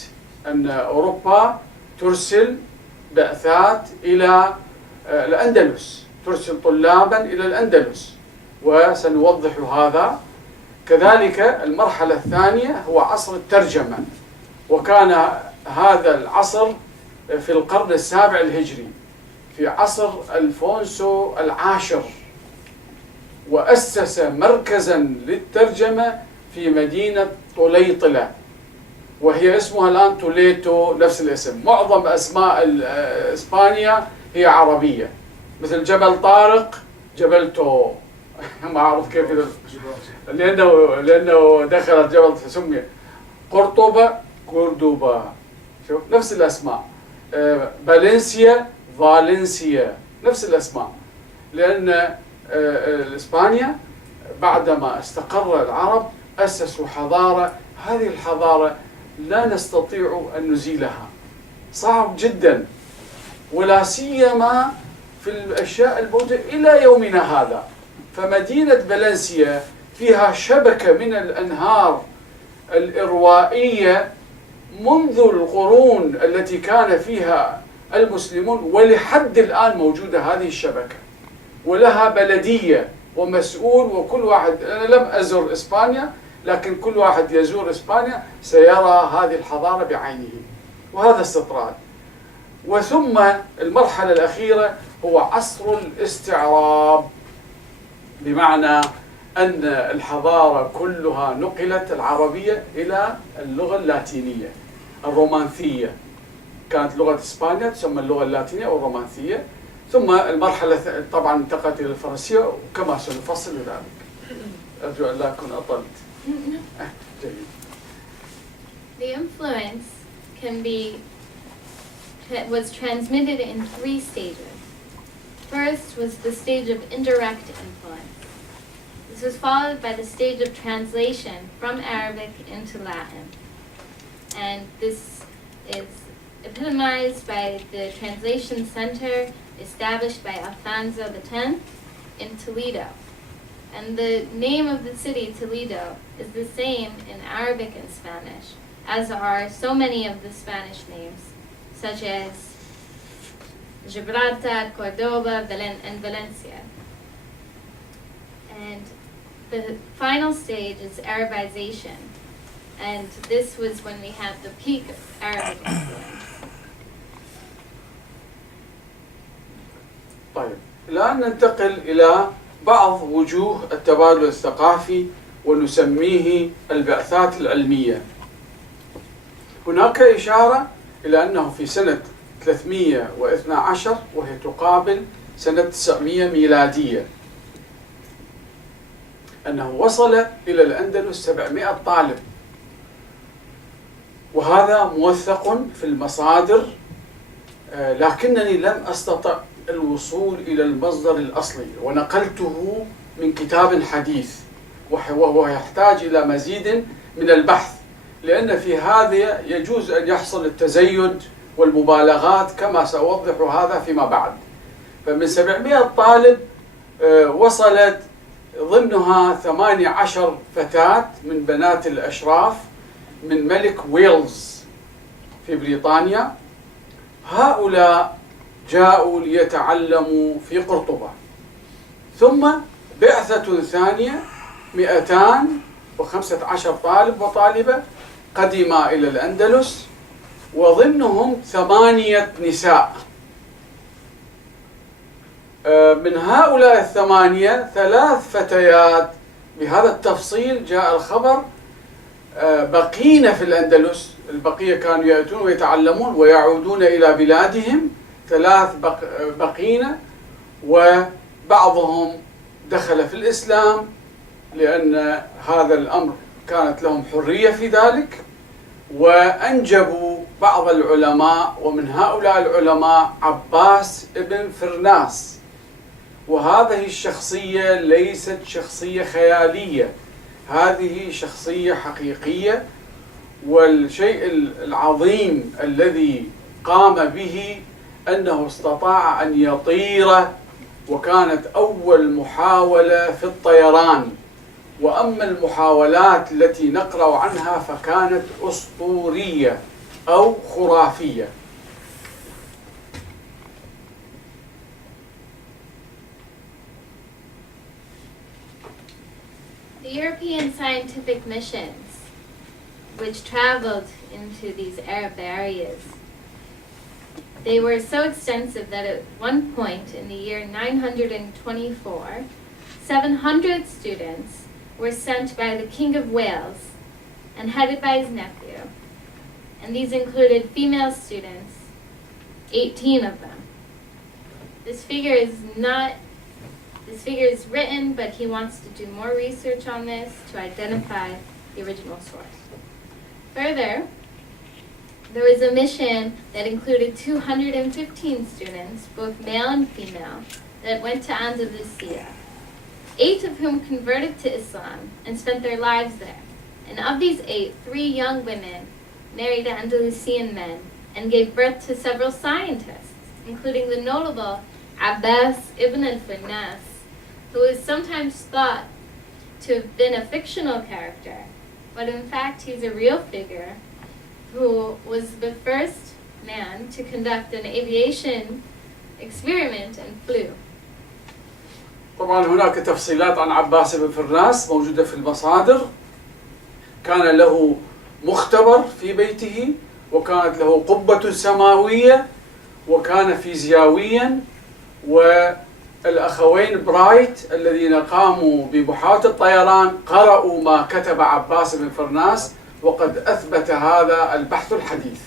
أن أوروبا ترسل بعثات إلى الأندلس، ترسل طلابا إلى الأندلس، وسنوضح هذا. كذلك المرحلة الثانية هو عصر الترجمة، وكان هذا العصر في القرن السابع الهجري، في عصر ألفونسو العاشر، وأسس مركزا للترجمة في مدينة طليطلة، وهي اسمها الآن توليتو، نفس الاسم. معظم أسماء إسبانيا هي عربية، مثل جبل طارق جبل تو، ما أعرف كيف لأنه دخل جبل سمي. قرطبة كوردوبا، شوف نفس الأسماء. فالنسيا فالنسيا، نفس الأسماء، لأن إسبانيا بعدما استقر العرب أسسوا حضارة. هذه الحضارة لا نستطيع أن نزيلها، صعب جدا، ولا سيما في الأشياء الموجودة إلى يومنا هذا. فمدينة فالنسيا فيها شبكة من الأنهار الإروائية منذ القرون التي كان فيها المسلمون، ولحد الآن موجودة هذه الشبكة، ولها بلدية ومسؤول، وكل واحد، أنا لم أزر إسبانيا، لكن كل واحد يزور إسبانيا سيرى هذه الحضارة بعينه، وهذا استطراد. وثم المرحلة الأخيرة هو عصر الاستعراب، بمعنى أن الحضارة كلها نقلت العربية إلى اللغة اللاتينية الرومانثية. كانت لغة إسبانيا تسمى اللغة اللاتينية أو الرومانثية، ثم المرحلة طبعا انتقلت إلى الفرنسية وكما سنفصل ذلك. أرجو أن لا أكون أطلت. جيد. The influence was transmitted in 3 stages. First was the stage of indirect influence. This was followed by the stage of translation from Arabic into Latin. And this is epitomized by the translation center established by Alfonso X in Toledo. And the name of the city, Toledo, is the same in Arabic and Spanish, as are so many of the Spanish names, such as Gibraltar, Cordoba, and Valencia. And the final stage is Arabization, and this was when we have the peak of Arabic influence. طيب، الآن ننتقل إلى بعض وجوه التبادل الثقافي ونسميه البعثات العلمية. هناك إشارة إلى أنه في سنة 312 وهي تقابل سنة 900 ميلادية أنه وصل إلى الأندلس 700 طالب، وهذا موثق في المصادر، لكنني لم أستطع الوصول إلى المصدر الأصلي ونقلته من كتاب حديث، وهو يحتاج إلى مزيد من البحث، لأن في هذا يجوز أن يحصل التزيد والمبالغات كما سأوضح هذا فيما بعد. فمن 700 طالب وصلت ضمنها 18 فتاة من بنات الأشراف من ملك ويلز في بريطانيا. هؤلاء جاءوا ليتعلموا في قرطبة. ثم بعثة ثانية 215 طالب وطالبة قدم إلى الأندلس، وضمنهم 8 نساء. من هؤلاء 8 3 فتيات بهذا التفصيل جاء الخبر بقين في الأندلس. البقية كانوا يأتون ويتعلمون ويعودون إلى بلادهم. 3 بقين، وبعضهم دخل في الإسلام لأن هذا الأمر كانت لهم حرية في ذلك، وأنجبوا بعض العلماء، ومن هؤلاء العلماء عباس ابن فرناس. وهذه الشخصية ليست شخصية خيالية، هذه شخصية حقيقية. والشيء العظيم الذي قام به أنه استطاع أن يطير، وكانت أول محاولة في الطيران. وأما المحاولات التي نقرأ عنها فكانت أسطورية أو خرافية. The European scientific missions, which traveled into these Arab areas, they were so extensive that at one point in the year 924, 700 students were sent by the King of Wales and headed by his nephew. And these included female students, 18 of them. This figure is written, but he wants to do more research on this to identify the original source. Further, there was a mission that included 215 students, both male and female, that went to Andalusia, 8 of whom converted to Islam and spent their lives there. And of these 8, 3 young women married Andalusian men and gave birth to several scientists, including the notable Abbas ibn al-Firnas, who is sometimes thought to have been a fictional character, but in fact he's a real figure who was the first man to conduct an aviation experiment and flew. طبعا هناك تفصيلات عن عباس بن فرناس موجودة في المصادر. كان له مختبر في بيته، وكانت له قبة سماوية، وكان فيزيائيا، الأخوين برايت الذين قاموا بمحاولة الطيران قرأوا ما كتب عباس بن فرناس، وقد أثبت هذا البحث الحديث.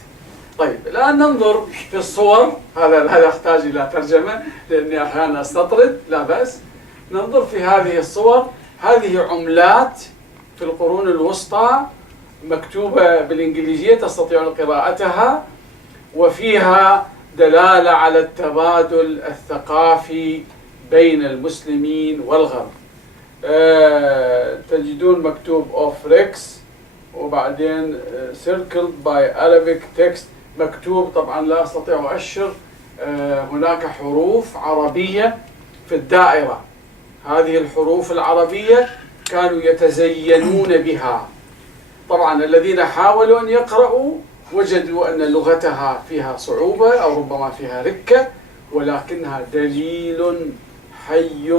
طيب الآن ننظر في الصور، هذا يحتاج إلى ترجمة لأني أحيانا أستطرد، لا بأس. ننظر في هذه الصور، هذه عملات في القرون الوسطى مكتوبة بالإنجليزية تستطيعون قراءتها، وفيها دلالة على التبادل الثقافي بين المسلمين والغرب. تجدون مكتوب of Rex، وبعدين circled by Arabic text، مكتوب طبعا لا أستطيع أؤشر، هناك حروف عربية في الدائرة. هذه الحروف العربية كانوا يتزينون بها. طبعا الذين حاولوا أن يقرأوا وجدوا أن لغتها فيها صعوبة أو ربما فيها ركة، ولكنها دليل حي.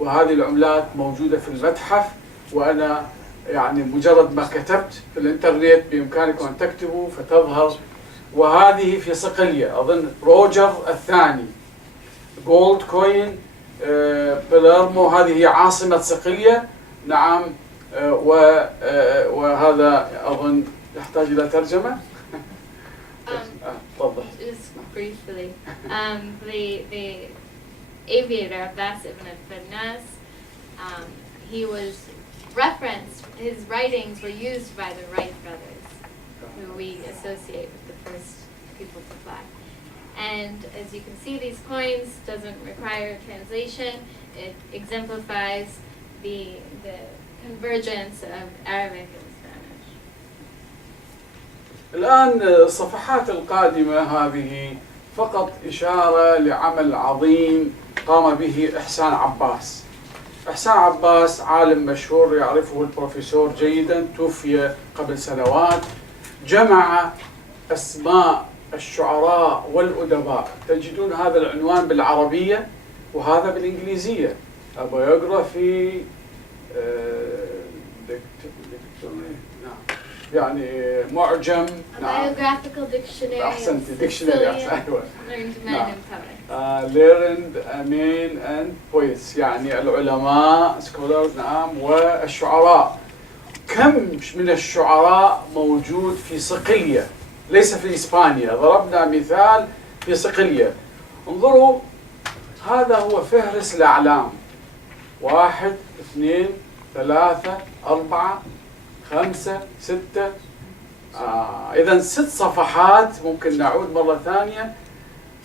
وهذه العملات موجودة في المتحف، وأنا يعني مجرد ما كتبت في الإنترنت بإمكانكم أن تكتبوا فتظهر. وهذه في صقلية، أظن روجر الثاني، جولد كوين، بليرمو، هذه هي عاصمة صقلية. نعم. وهذا أظن يحتاج إلى ترجمة. تفضل. Just briefly, the aviator Abbas ibn Firnas, he was referenced. His writings were used by the Wright brothers, who we associate with the first people to fly. And as you can see, these coins doesn't require translation. It exemplifies the convergence of Arabic and Spanish. الآن الصفحات القادمة هذه فقط إشارة لعمل عظيم قام به إحسان عباس. إحسان عباس عالم مشهور يعرفه البروفيسور جيدا، توفي قبل سنوات. جمع أسماء الشعراء والأدباء. تجدون هذا العنوان بالعربية وهذا بالإنجليزية، biography، يعني معجم. Biographical dictionary. أحسنت، dictionary أحسن. Learned men and poets. learned men and poets، يعني العلماء scholars، نعم، والشعراء. كم من الشعراء موجود في صقلية، ليس في إسبانيا. ضربنا مثال في صقلية. انظروا، هذا هو فهرس الأعلام: 1 2 3 4 5 6. إذا 6 صفحات. ممكن نعود مرة ثانية.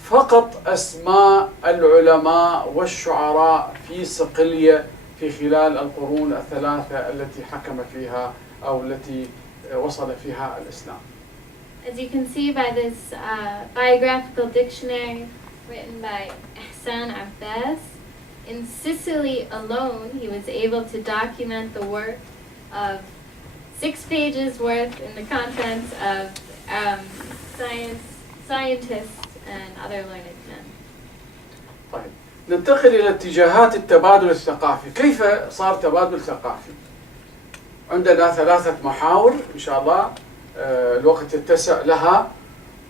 فقط أسماء العلماء والشعراء في صقلية في خلال القرون الثلاثة التي حكم فيها أو التي وصل فيها الإسلام. As you can see by this biographical dictionary written by Ihsan Abbas, in Sicily alone he was able to document the work of 6 pages worth in the contents of scientists and other learned men. طيب، ننتقل إلى اتجاهات التبادل الثقافي. كيف صار تبادل ثقافي؟ عندنا 3 محاور إن شاء الله، الوقت يتسع لها،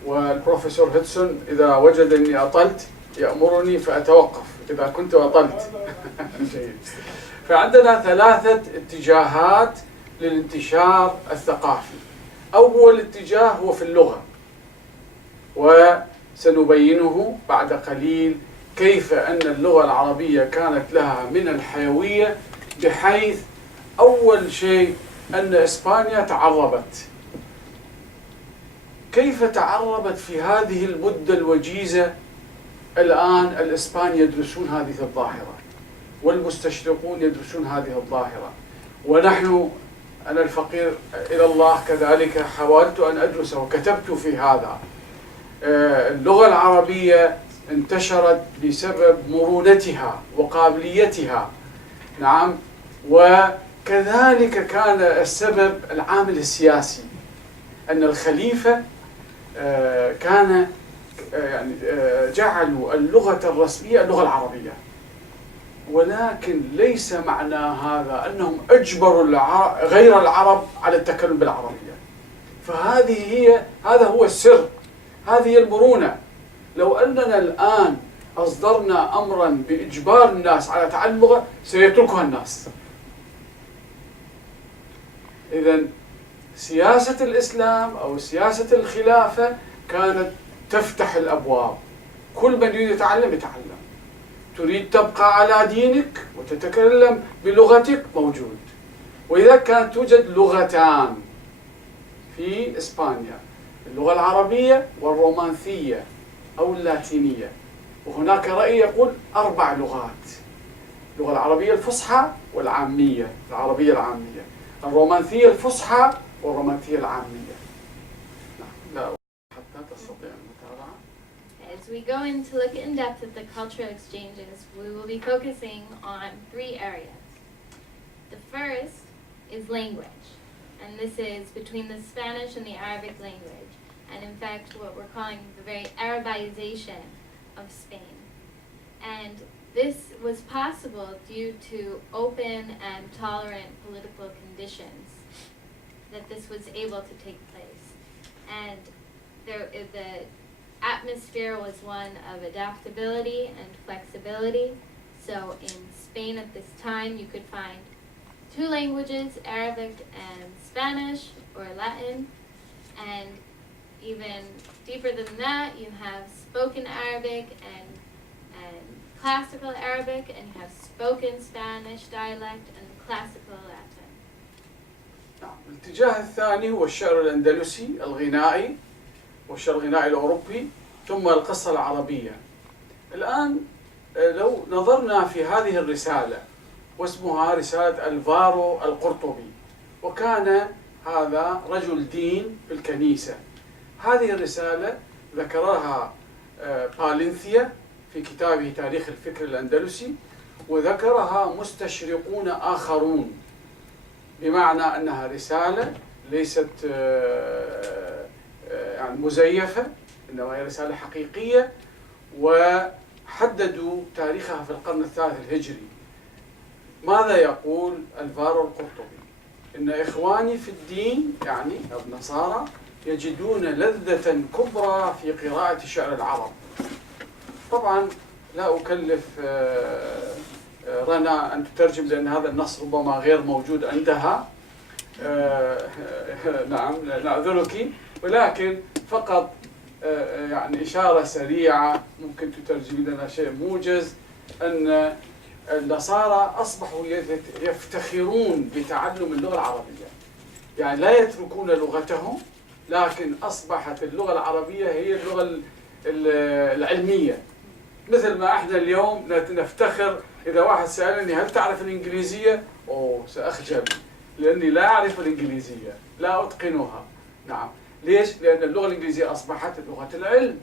والبروفيسور هيدسون إذا وجد أني أطلت يأمرني فأتوقف إذا كنت أطلت. جيد. فعندنا 3 اتجاهات للانتشار الثقافي. أول اتجاه هو في اللغة، وسنبينه بعد قليل كيف أن اللغة العربية كانت لها من الحيوية، بحيث أول شيء أن إسبانيا تعربت. كيف تعربت في هذه المدة الوجيزة؟ الآن الإسبان يدرسون هذه الظاهرة، والمستشرقون يدرسون هذه الظاهرة، ونحن، أنا الفقير إلى الله كذلك، حاولت أن أدرس وكتبت في هذا. اللغة العربية انتشرت بسبب مرونتها وقابليتها، نعم، وكذلك كان السبب العامل السياسي، أن الخليفة كان يعني جعلوا اللغة الرسمية اللغة العربية، ولكن ليس معنى هذا أنهم أجبروا غير العرب على التكلم بالعربية. هذا هو السر، هذه المرونة. لو أننا الآن أصدرنا أمرا بإجبار الناس على تعلم اللغة سيتركها الناس. إذن سياسة الإسلام أو سياسة الخلافة كانت تفتح الأبواب، كل من يريد يتعلم يتعلم. تريد تبقى على دينك وتتكلم بلغتك موجود. وإذا كانت توجد لغتان في إسبانيا، اللغة العربية والرومانثية أو اللاتينية، وهناك رأي يقول 4 لغات: اللغة العربية الفصحى والعامية، العربية العامية، الرومانثية الفصحى والرومانثية العامية. لا حتى تستطيع المتابعة. As we go in to look in depth at the cultural exchanges, we will be focusing on 3 areas. The first is language, and this is between the Spanish and the Arabic language, and in fact what we're calling the very Arabization of Spain. And this was possible due to open and tolerant political conditions that this was able to take place. And the atmosphere was one of adaptability and flexibility. So in Spain at this time you could find 2 languages, Arabic and Spanish or Latin, and even deeper than that you have spoken Arabic and classical Arabic, and you have spoken Spanish dialect and classical Latin. الاتجاه الثاني هو الشعر الأندلسي الغنائي والشعر الغنائي الأوروبي، ثم القصة العربية. الآن لو نظرنا في هذه الرسالة، واسمها رسالة ألفارو القرطبي، وكان هذا رجل دين في الكنيسة. هذه الرسالة ذكرها بالينثيا في كتابه تاريخ الفكر الأندلسي، وذكرها مستشرقون آخرون، بمعنى أنها رسالة ليست يعني مزيفة، إنما هي رسالة حقيقية، وحددوا تاريخها في القرن الثالث الهجري. ماذا يقول ألفارو القرطبي؟ إن إخواني في الدين، يعني النصارى، يجدون لذة كبرى في قراءة شعر العرب. طبعا لا أكلف رنا أن تترجم، لأن هذا النص ربما غير موجود عندها. نعم نعذرك، ولكن فقط يعني إشارة سريعة ممكن تترجم لنا شيء موجز، أن النصارى أصبحوا يفتخرون بتعلم اللغة العربية، يعني لا يتركون لغتهم، لكن أصبحت اللغة العربية هي اللغة العلمية. مثل ما احنا اليوم نفتخر إذا واحد سألني هل تعرف الإنجليزية؟ أوه سأخجل، لأني لا أعرف الإنجليزية، لا أتقنها. نعم، ليش؟ لأن اللغة الإنجليزية أصبحت لغة العلم.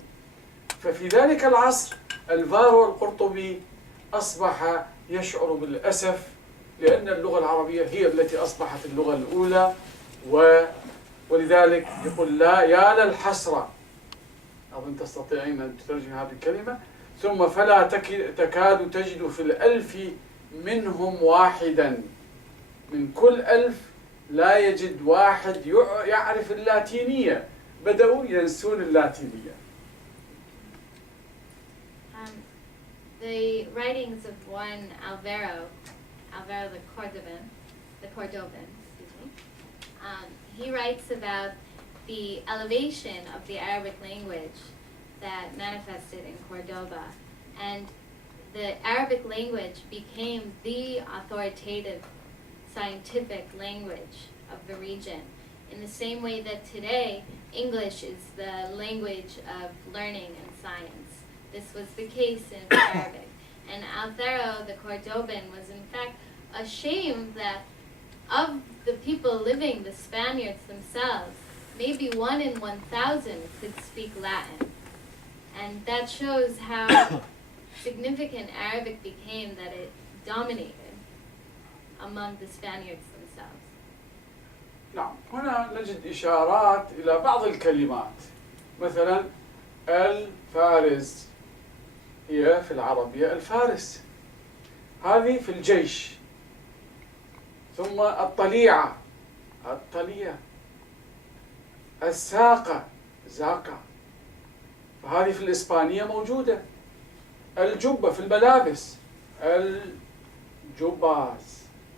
ففي ذلك العصر ألفارو القرطبي أصبح يشعر بالأسف، لأن اللغة العربية هي التي أصبحت اللغة الأولى، ولذلك يقول لا يا للحسرة، أظن تستطيعين أن تترجم هذه الكلمة، ثم فلا تكاد تجد في 1000 منهم واحدا، من كل 1000 لا يجد واحد يعرف اللاتينية، بدأوا ينسون اللاتينية. The writings of one Alvaro the Cordoban, he writes about the elevation of the Arabic language that manifested in Cordoba, and the Arabic language became the authoritative scientific language of the region, in the same way that today English is the language of learning and science. This was the case in Arabic, and Alvaro the Cordoban was in fact ashamed that of the people living, the Spaniards themselves, maybe 1 in 1,000 could speak Latin. And that shows how significant Arabic became, that it dominated among the Spaniards themselves. نعم، هنا نجد إشارات إلى بعض الكلمات، مثلا الفارس هي في العربية الفارس، هذه في الجيش. ثم الطليعة الطلية، الساقة زاقة، فهذه في الإسبانية موجودة. الجبة في الملابس، الجباز،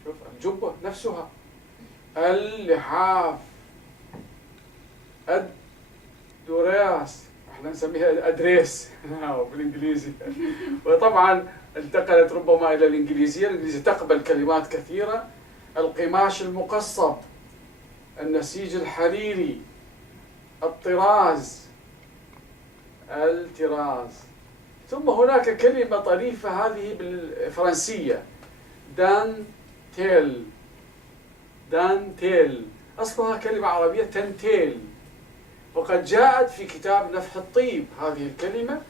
شوف الجبة نفسها، اللحاف، الدراس، احنا نسميها الادريس بالانجليزي. وطبعا انتقلت ربما الى الانجليزيه، الانجليزيه تقبل كلمات كثيره، القماش المقصب، النسيج الحريري، الطراز، الطراز. ثم هناك كلمة طريفة هذه بالفرنسية، دانتيل. دانتيل أصلها كلمة عربية تنتيل، وقد جاءت في كتاب نفح الطيب هذه الكلمة،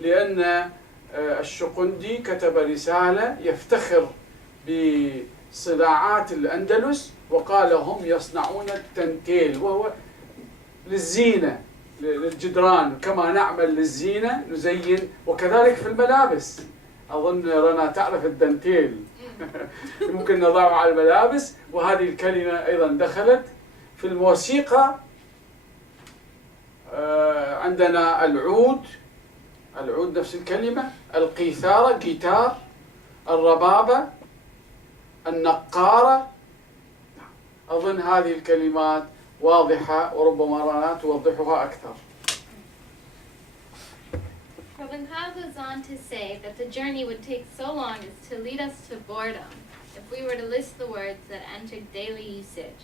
لأن الشقندي كتب رسالة يفتخر بصناعات الأندلس، وقال هم يصنعون التنتيل، وهو للزينة للجدران، كما نعمل للزينة نزين، وكذلك في الملابس. أظن رنا تعرف الدانتيل ممكن نضعه على الملابس، وهذه الكلمة أيضا دخلت في الموسيقى. عندنا العود، العود نفس الكلمة، القيثارة جيتار، الربابة، النقارة. أظن هذه الكلمات واضحة، وربما رنا توضحها أكثر. Rabban goes on to say that the journey would take so long as to lead us to boredom if we were to list the words that entered daily usage.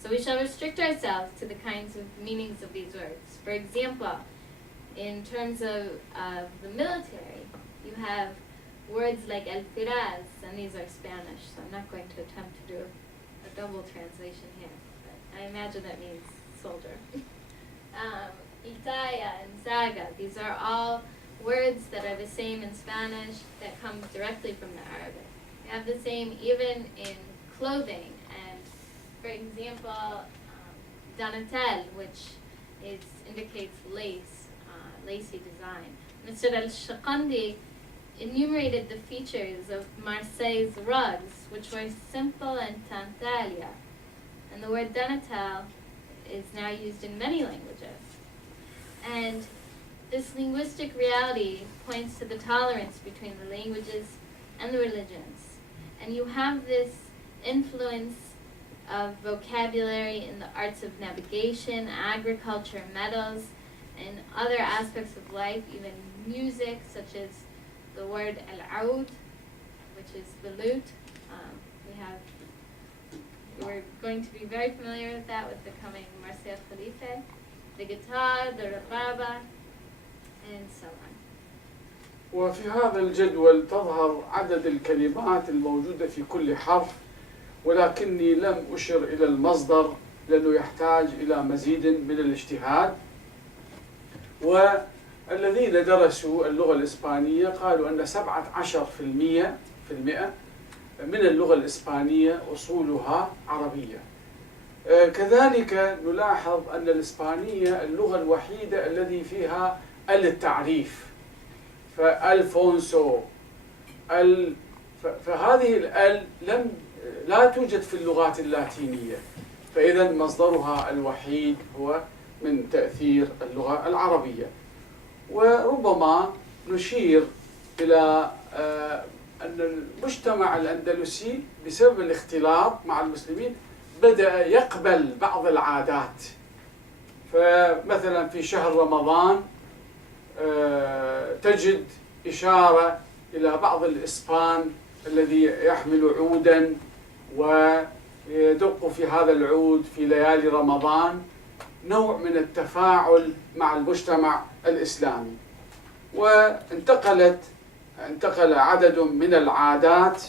So we shall restrict ourselves to the kinds of meanings of these words. For example, in terms of the military, you have words like el-firaz, and these are Spanish, so I'm not going to attempt to do a double translation here, but I imagine that means soldier. Itaya and zaga, these are all words that are the same in Spanish that come directly from the Arabic. You have the same even in clothing, and for example, danatel, which indicates lace, lacy design. Mr. al-Shaqandi enumerated the features of Marseille's rugs, which were simple and tantalia, and the word danatel is now used in many languages. And this linguistic reality points to the tolerance between the languages and the religions. And you have this influence of vocabulary in the arts of navigation, agriculture, metals, and other aspects of life, even music, such as the word al-aoud, which is the lute. We're going to be very familiar with that with the coming Marseille Khalife, the guitar, the rababa, and so on. وفي هذا الجدول تظهر عدد الكلمات الموجودة في كل حرف، ولكني لم أشر إلى المصدر لأنه يحتاج إلى مزيد من الاجتهاد. والذين درسوا اللغة الإسبانية قالوا أن 17% من اللغة الإسبانية أصولها عربية. كذلك نلاحظ أن الإسبانية اللغة الوحيدة الذي فيها التعريف، فألفونسو فهذه الأل لا توجد في اللغات اللاتينية، فإذا مصدرها الوحيد هو من تأثير اللغة العربية. وربما نشير إلى أن المجتمع الأندلسي بسبب الاختلاط مع المسلمين بدأ يقبل بعض العادات. فمثلا في شهر رمضان تجد إشارة إلى بعض الإسبان الذي يحمل عودا ويدق في هذا العود في ليالي رمضان، نوع من التفاعل مع المجتمع الإسلامي. انتقل عدد من العادات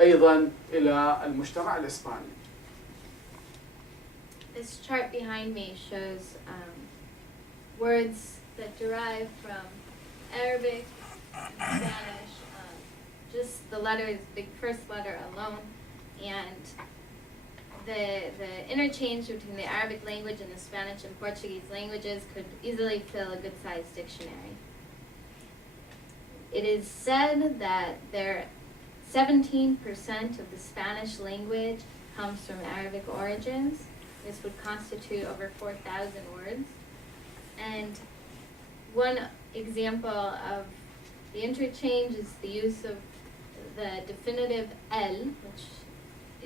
أيضا إلى المجتمع الإسباني. This chart behind me shows words that derive from Arabic and Spanish, just the letters, the first letter alone, and the interchange between the Arabic language and the Spanish and Portuguese languages could easily fill a good-sized dictionary. It is said that 17% of the Spanish language comes from Arabic origins. This would constitute over 4,000 words. And one example of The interchange is the use of the definitive el, which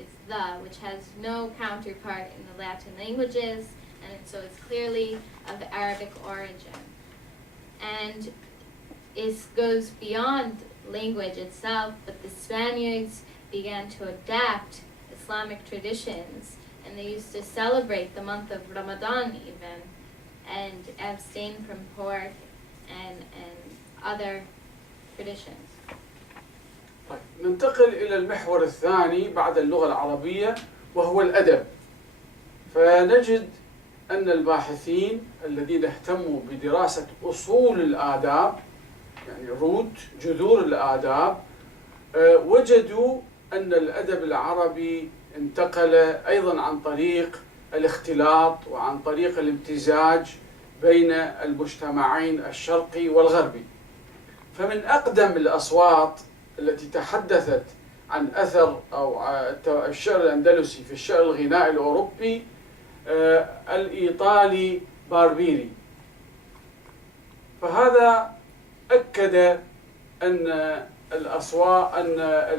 is the, which has no counterpart in the Latin languages, and so it's clearly of Arabic origin. And it goes beyond language itself, but the Spaniards began to adapt Islamic traditions, and they used to celebrate the month of Ramadan even, and abstain from pork and other traditions. طيب ننتقل إلى المحور الثاني بعد اللغة العربية وهو الأدب. فنجد أن الباحثين الذين اهتموا بدراسة أصول الآداب، يعني روت جذور الآداب، وجدوا أن الأدب العربي انتقل أيضا عن طريق الاختلاط وعن طريق الامتزاج بين المجتمعين الشرقي والغربي. فمن أقدم الأصوات التي تحدثت عن أثر أو الشعر الأندلسي في الشعر الغنائي الأوروبي الإيطالي باربيري. فهذا أكد أن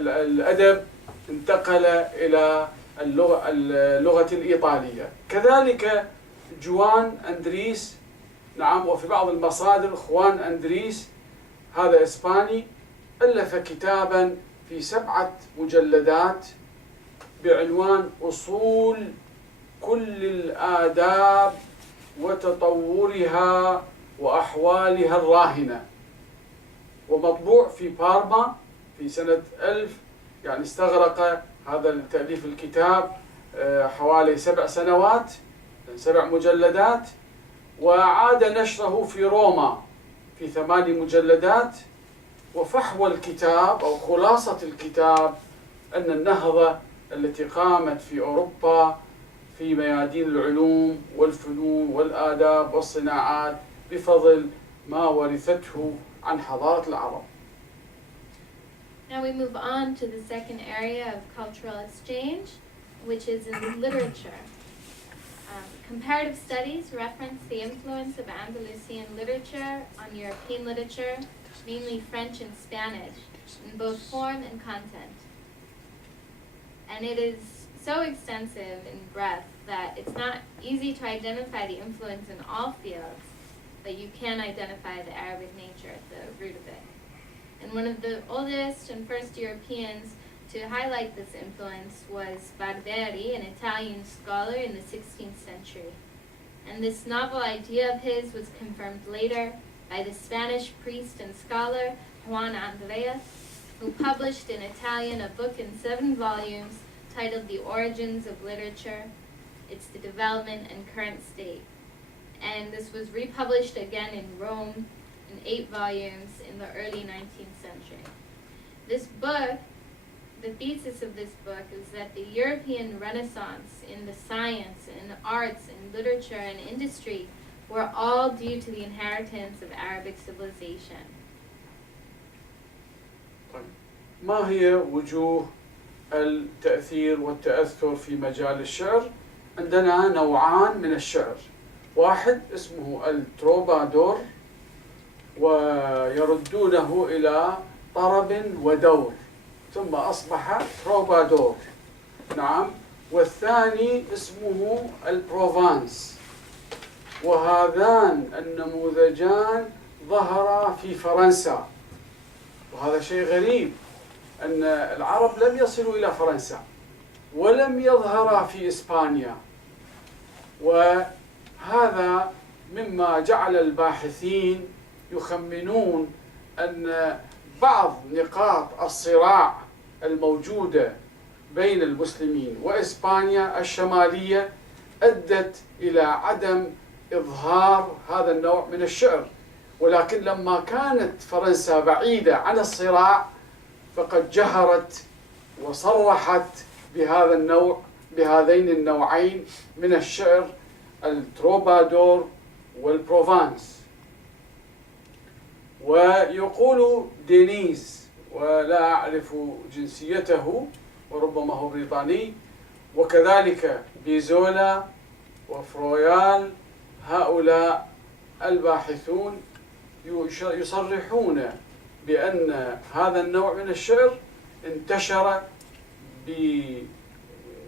الأدب انتقل إلى اللغة الإيطالية. كذلك جوان أندريس، نعم، وفي بعض المصادر خوان أندريس، هذا إسباني، ألف كتابا في 7 مجلدات بعنوان أصول كل الآداب وتطورها وأحوالها الراهنة، ومطبوع في بارما في سنة 1000. يعني استغرق هذا التأليف الكتاب حوالي 7 سنوات، 7 مجلدات، وعاد نشره في روما في 8 مجلدات. وفحوى الكتاب أو خلاصة الكتاب أن النهضة التي قامت في أوروبا في ميادين العلوم والفنون والآداب والصناعات بفضل ما ورثته عن حضارة العرب. Now we move on to the second area of cultural exchange, which is in literature. Comparative studies reference the influence of Andalusian literature on European literature, mainly French and Spanish, in both form and content. And it is so extensive in breadth that it's not easy to identify the influence in all fields, but you can identify the Arabic nature at the root of it. And one of the oldest and first Europeans to highlight this influence was Barberi, an Italian scholar in the 16th century. And this novel idea of his was confirmed later by the Spanish priest and scholar Juan Andreas, who published in Italian a book in 7 volumes titled The Origins of Literature, Its Development and Current State. And this was republished again in Rome in 8 volumes in the early 19th century. This book, the thesis of this book is that the European Renaissance in the science and arts and literature and industry were all due to the inheritance of Arabic civilization. ما هي وجوه التأثير والتأثر في مجال الشعر؟ عندنا نوعان من الشعر، واحد اسمه التروبادور ويردونه إلى طرب ودور ثم أصبح تروبادور، نعم، والثاني اسمه البروفانس، وهذان النموذجان ظهرا في فرنسا. وهذا شيء غريب أن العرب لم يصلوا إلى فرنسا ولم يظهرا في إسبانيا، وهذا مما جعل الباحثين يخمنون أن بعض نقاط الصراع الموجودة بين المسلمين وإسبانيا الشمالية أدت إلى عدم إظهار هذا النوع من الشعر. ولكن لما كانت فرنسا بعيدة عن الصراع فقد جهرت وصرحت بهذا النوع، بهذين النوعين من الشعر، التروبادور والبروفانس. ويقول دينيز، ولا أعرف جنسيته وربما هو بريطاني، وكذلك بيزولا وفرويال، هؤلاء الباحثون يصرحون بأن هذا النوع من الشعر انتشر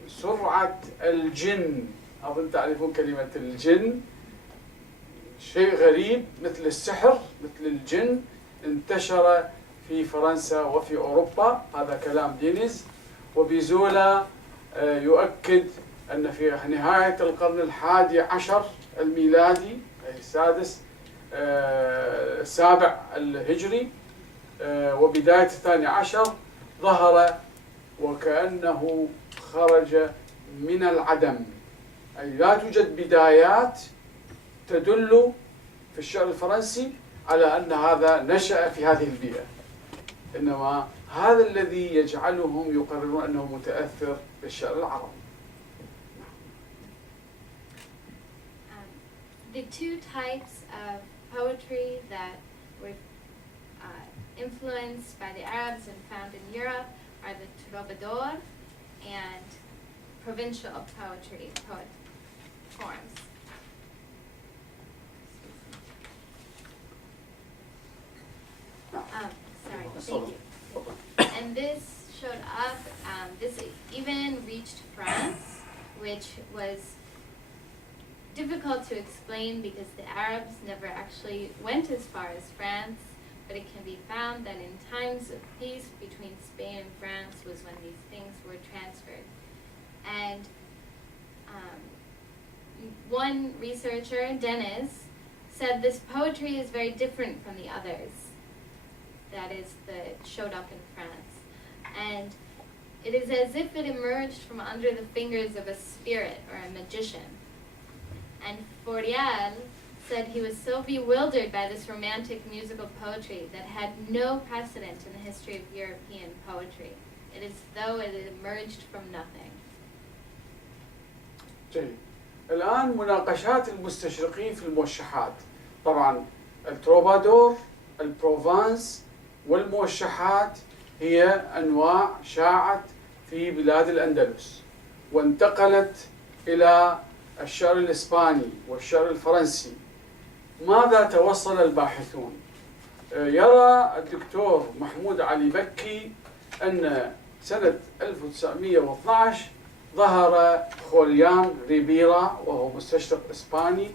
بسرعة الجن. أظن تعرفون كلمة الجن، شيء غريب مثل السحر مثل الجن، انتشر في فرنسا وفي أوروبا. هذا كلام دينيز. وبيزولا يؤكد أن في نهاية القرن ال11 الميلادي، أي السابع الهجري، وبداية 12 ظهر وكأنه خرج من العدم، أي لا توجد بدايات تدل في الشعر الفرنسي على أن هذا نشأ في هذه البيئة، إنما هذا الذي يجعلهم يقررون أنه متأثر بالشعر العربي. The two types of poetry that were influenced by the Arabs and found in Europe are the troubadour and provincial poetry forms. Sorry, thank you. And this showed up, this even reached France, which was difficult to explain because the Arabs never actually went as far as France, but it can be found that in times of peace between Spain and France was when these things were transferred. And one researcher, Dennis, said this poetry is very different from the others that showed up in France. And it is as if it emerged from under the fingers of a spirit or a magician. And Faurial said he was so bewildered by this romantic musical poetry that had no precedent in the history of European poetry. It is as though it had emerged from nothing. جيد. الآن مناقشات المستشرقين في الموشحات. طبعا التروبادور، البروفانس والموشحات هي أنواع شاعت في بلاد الأندلس وانتقلت إلى الشعر الإسباني والشعر الفرنسي. ماذا توصل الباحثون؟ يرى الدكتور محمود علي بكي أن سنة 1912 ظهر خوليان ريبيرا وهو مستشرق إسباني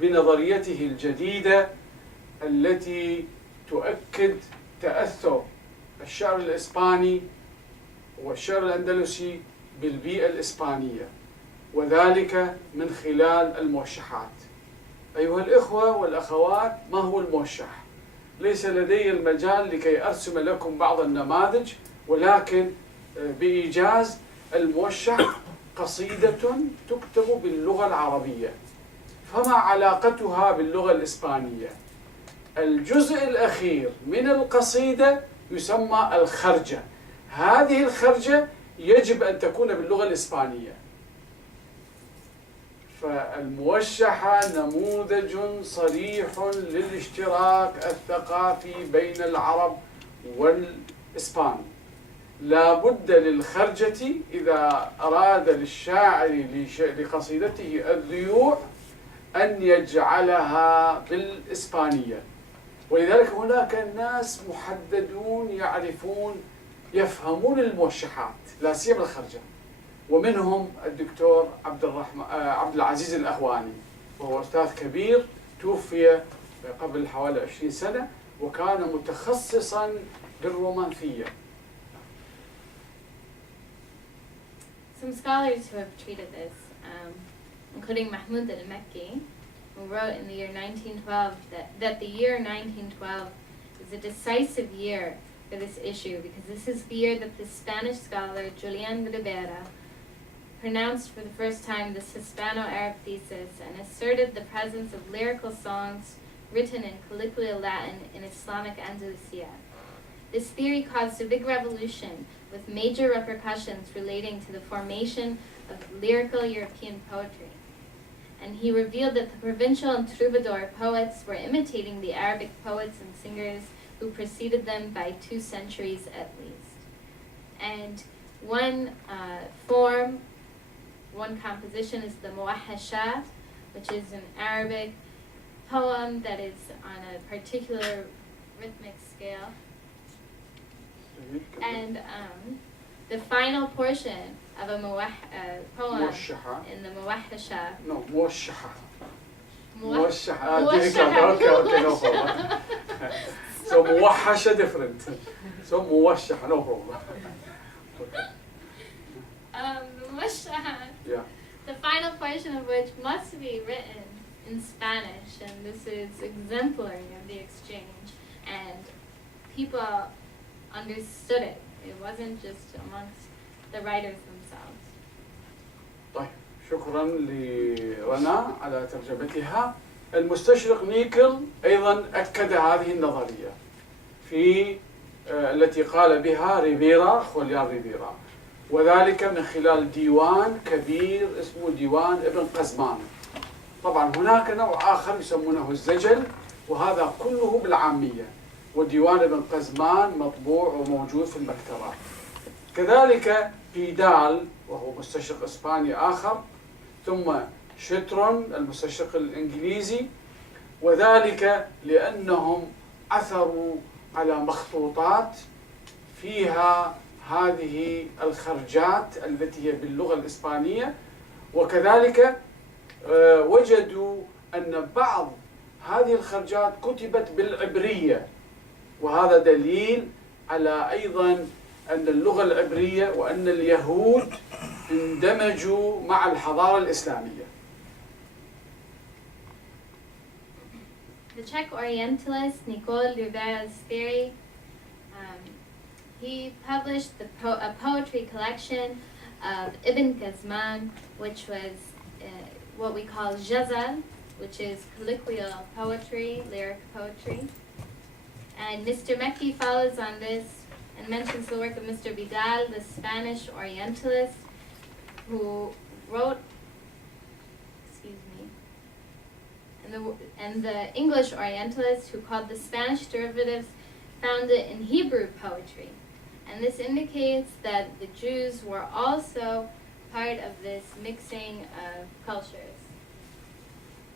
بنظريته الجديدة التي تؤكد تأثر الشعر الإسباني والشعر الأندلسي بالبيئة الإسبانية، وذلك من خلال الموشحات. أيها الإخوة والأخوات، ما هو الموشح؟ ليس لدي المجال لكي أرسم لكم بعض النماذج، ولكن بإيجاز الموشح قصيدة تكتب باللغة العربية. فما علاقتها باللغة الإسبانية؟ الجزء الأخير من القصيدة يسمى الخرجة. هذه الخرجة يجب أن تكون باللغة الإسبانية. فالموشحة نموذج صريح للاشتراك الثقافي بين العرب والإسبان. لا بد للخرجة إذا أراد للشاعر لقصيدته الذيوع أن يجعلها بالإسبانية، ولذلك هناك ناس محددون يعرفون يفهمون الموشحات لا سيما الخرجة، ومنهم الدكتور عبد العزيز الأهواني، وهو أستاذ كبير توفي قبل حوالي 20 سنة وكان متخصصا بالرومانسية. Some scholars who have treated this, including Mahmoud al-Makki, who wrote in the year 1912 that the year 1912 is a decisive year for this issue because this is the year that the Spanish scholar Julián Ribera pronounced for the first time this Hispano-Arab thesis and asserted the presence of lyrical songs written in colloquial Latin in Islamic Andalusia. This theory caused a big revolution with major repercussions relating to the formation of lyrical European poetry. And he revealed that the provincial and troubadour poets were imitating the Arabic poets and singers who preceded them by 2 centuries at least. And one composition is the Muwahhashat, which is an Arabic poem that is on a particular rhythmic scale. And the final portion of a poem موشحة. in the موحشة. No, موشحة. موشحة. Okay, no problem. So موحشة different. So موشحة, no problem. Okay. موشحة. Yeah. The final portion of which must be written in Spanish, and this is exemplary of the exchange, and people understood it. It wasn't just amongst the writers themselves. طيب شكرا لرنا على ترجمتها. المستشرق نيكل أيضا أكد هذه النظرية في التي قال بها ريفيرا خوليان ريفيرا، وذلك من خلال ديوان كبير اسمه ديوان ابن قزمان. طبعا هناك نوع آخر يسمونه الزجل، وهذا كله بالعامية، وديوان ابن قزمان مطبوع وموجود في المكتبات. كذلك بيدال وهو مستشرق إسباني آخر، ثم شترون المستشرق الإنجليزي، وذلك لأنهم عثروا على مخطوطات فيها هذه الخرجات التي هي باللغة الإسبانية، وكذلك وجدوا أن بعض هذه الخرجات كتبت بالعبرية، وهذا دليل على أيضا أن اللغة العبرية وأن اليهود اندمجوا مع الحضارة الإسلامية. The Czech Orientalist Nicole Rivera's theory, he published a poetry collection of Ibn Qazman, which was what we call ghazal, which is colloquial poetry, lyric poetry. And Mr. Mekki follows on this and mentions the work of Mr. Vidal, the Spanish Orientalist, who wrote, and the English Orientalist, who called the Spanish derivatives, found it in Hebrew poetry. And this indicates that the Jews were also part of this mixing of cultures.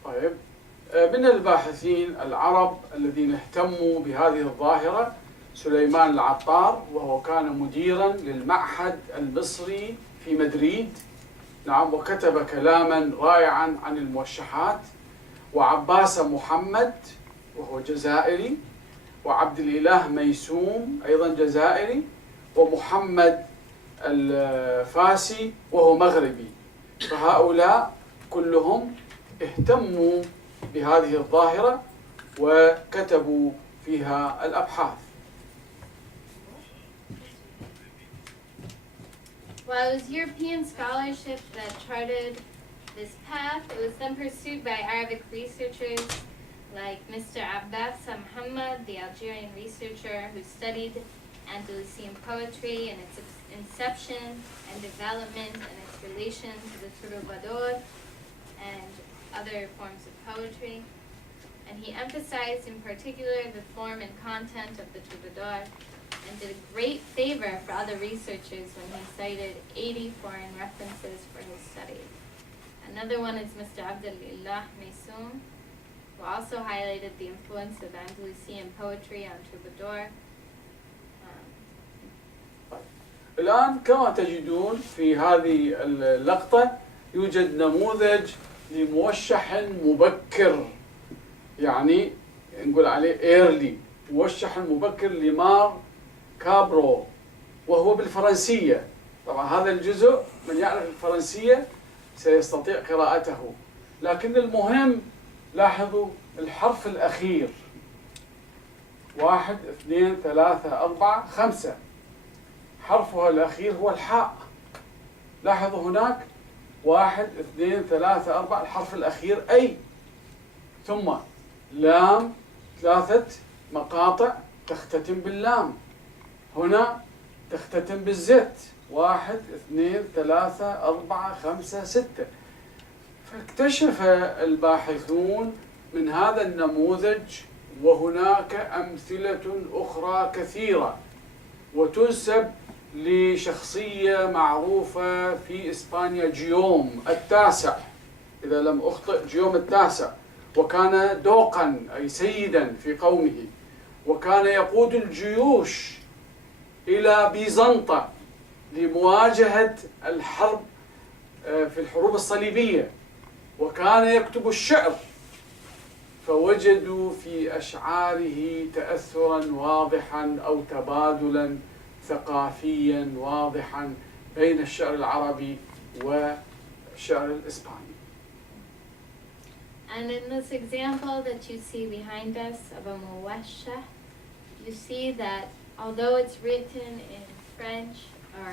طيب من الباحثين العرب الذين اهتموا بهذه الظاهرة سليمان العطار، وهو كان مديرا للمعهد المصري في مدريد، نعم، وكتب كلاما رائعا عن الموشحات، وعباس محمد وهو جزائري، وعبد الإله ميسوم أيضا جزائري، ومحمد الفاسي وهو مغربي. فهؤلاء كلهم اهتموا بهذه الظاهرة وكتبوا فيها الأبحاث. While it was European scholarship that charted this path, it was then pursued by Arabic researchers like Mr. Abbas Muhammad, the Algerian researcher who studied Andalusian poetry and its inception and development and its relation to the troubadour and other forms of poetry. And he emphasized in particular the form and content of the troubadour and did a great favor for other researchers when he cited 80 foreign references for his studies. Another one is Mr. Abdel-Ilah Maysoum, who also highlighted the influence of Andalusian poetry on troubadour. الآن كما تجدون في هذه اللقطة يوجد نموذج لموشح مبكر، يعني نقول عليه ايرلي، موشح مبكر لمار كابرو، وهو بالفرنسية. طبعا هذا الجزء من يعرف الفرنسية سيستطيع قراءته، لكن المهم لاحظوا الحرف الأخير 1 2 3 4 5، حرفها الأخير هو الحاء. لاحظوا هناك 1 2 3 4 الحرف الأخير أي، ثم لام 3 مقاطع تختتم باللام، هنا تختتم بالزت 1 2 3 4 5 6. فاكتشف الباحثون من هذا النموذج، وهناك أمثلة أخرى كثيرة وتنسب لشخصية معروفة في إسبانيا، جيوم التاسع إذا لم أخطئ، جيوم التاسع، وكان دوقا أي سيدا في قومه، وكان يقود الجيوش إلى بيزنطة لمواجهة الحرب في الحروب الصليبية، وكان يكتب الشعر، فوجدوا في أشعاره تأثرا واضحا أو تبادلا ثقافيا واضحا بين الشعر العربي والشعر الإسباني. And in this example that you see behind us of a muwashah, you see that although it's written in French, or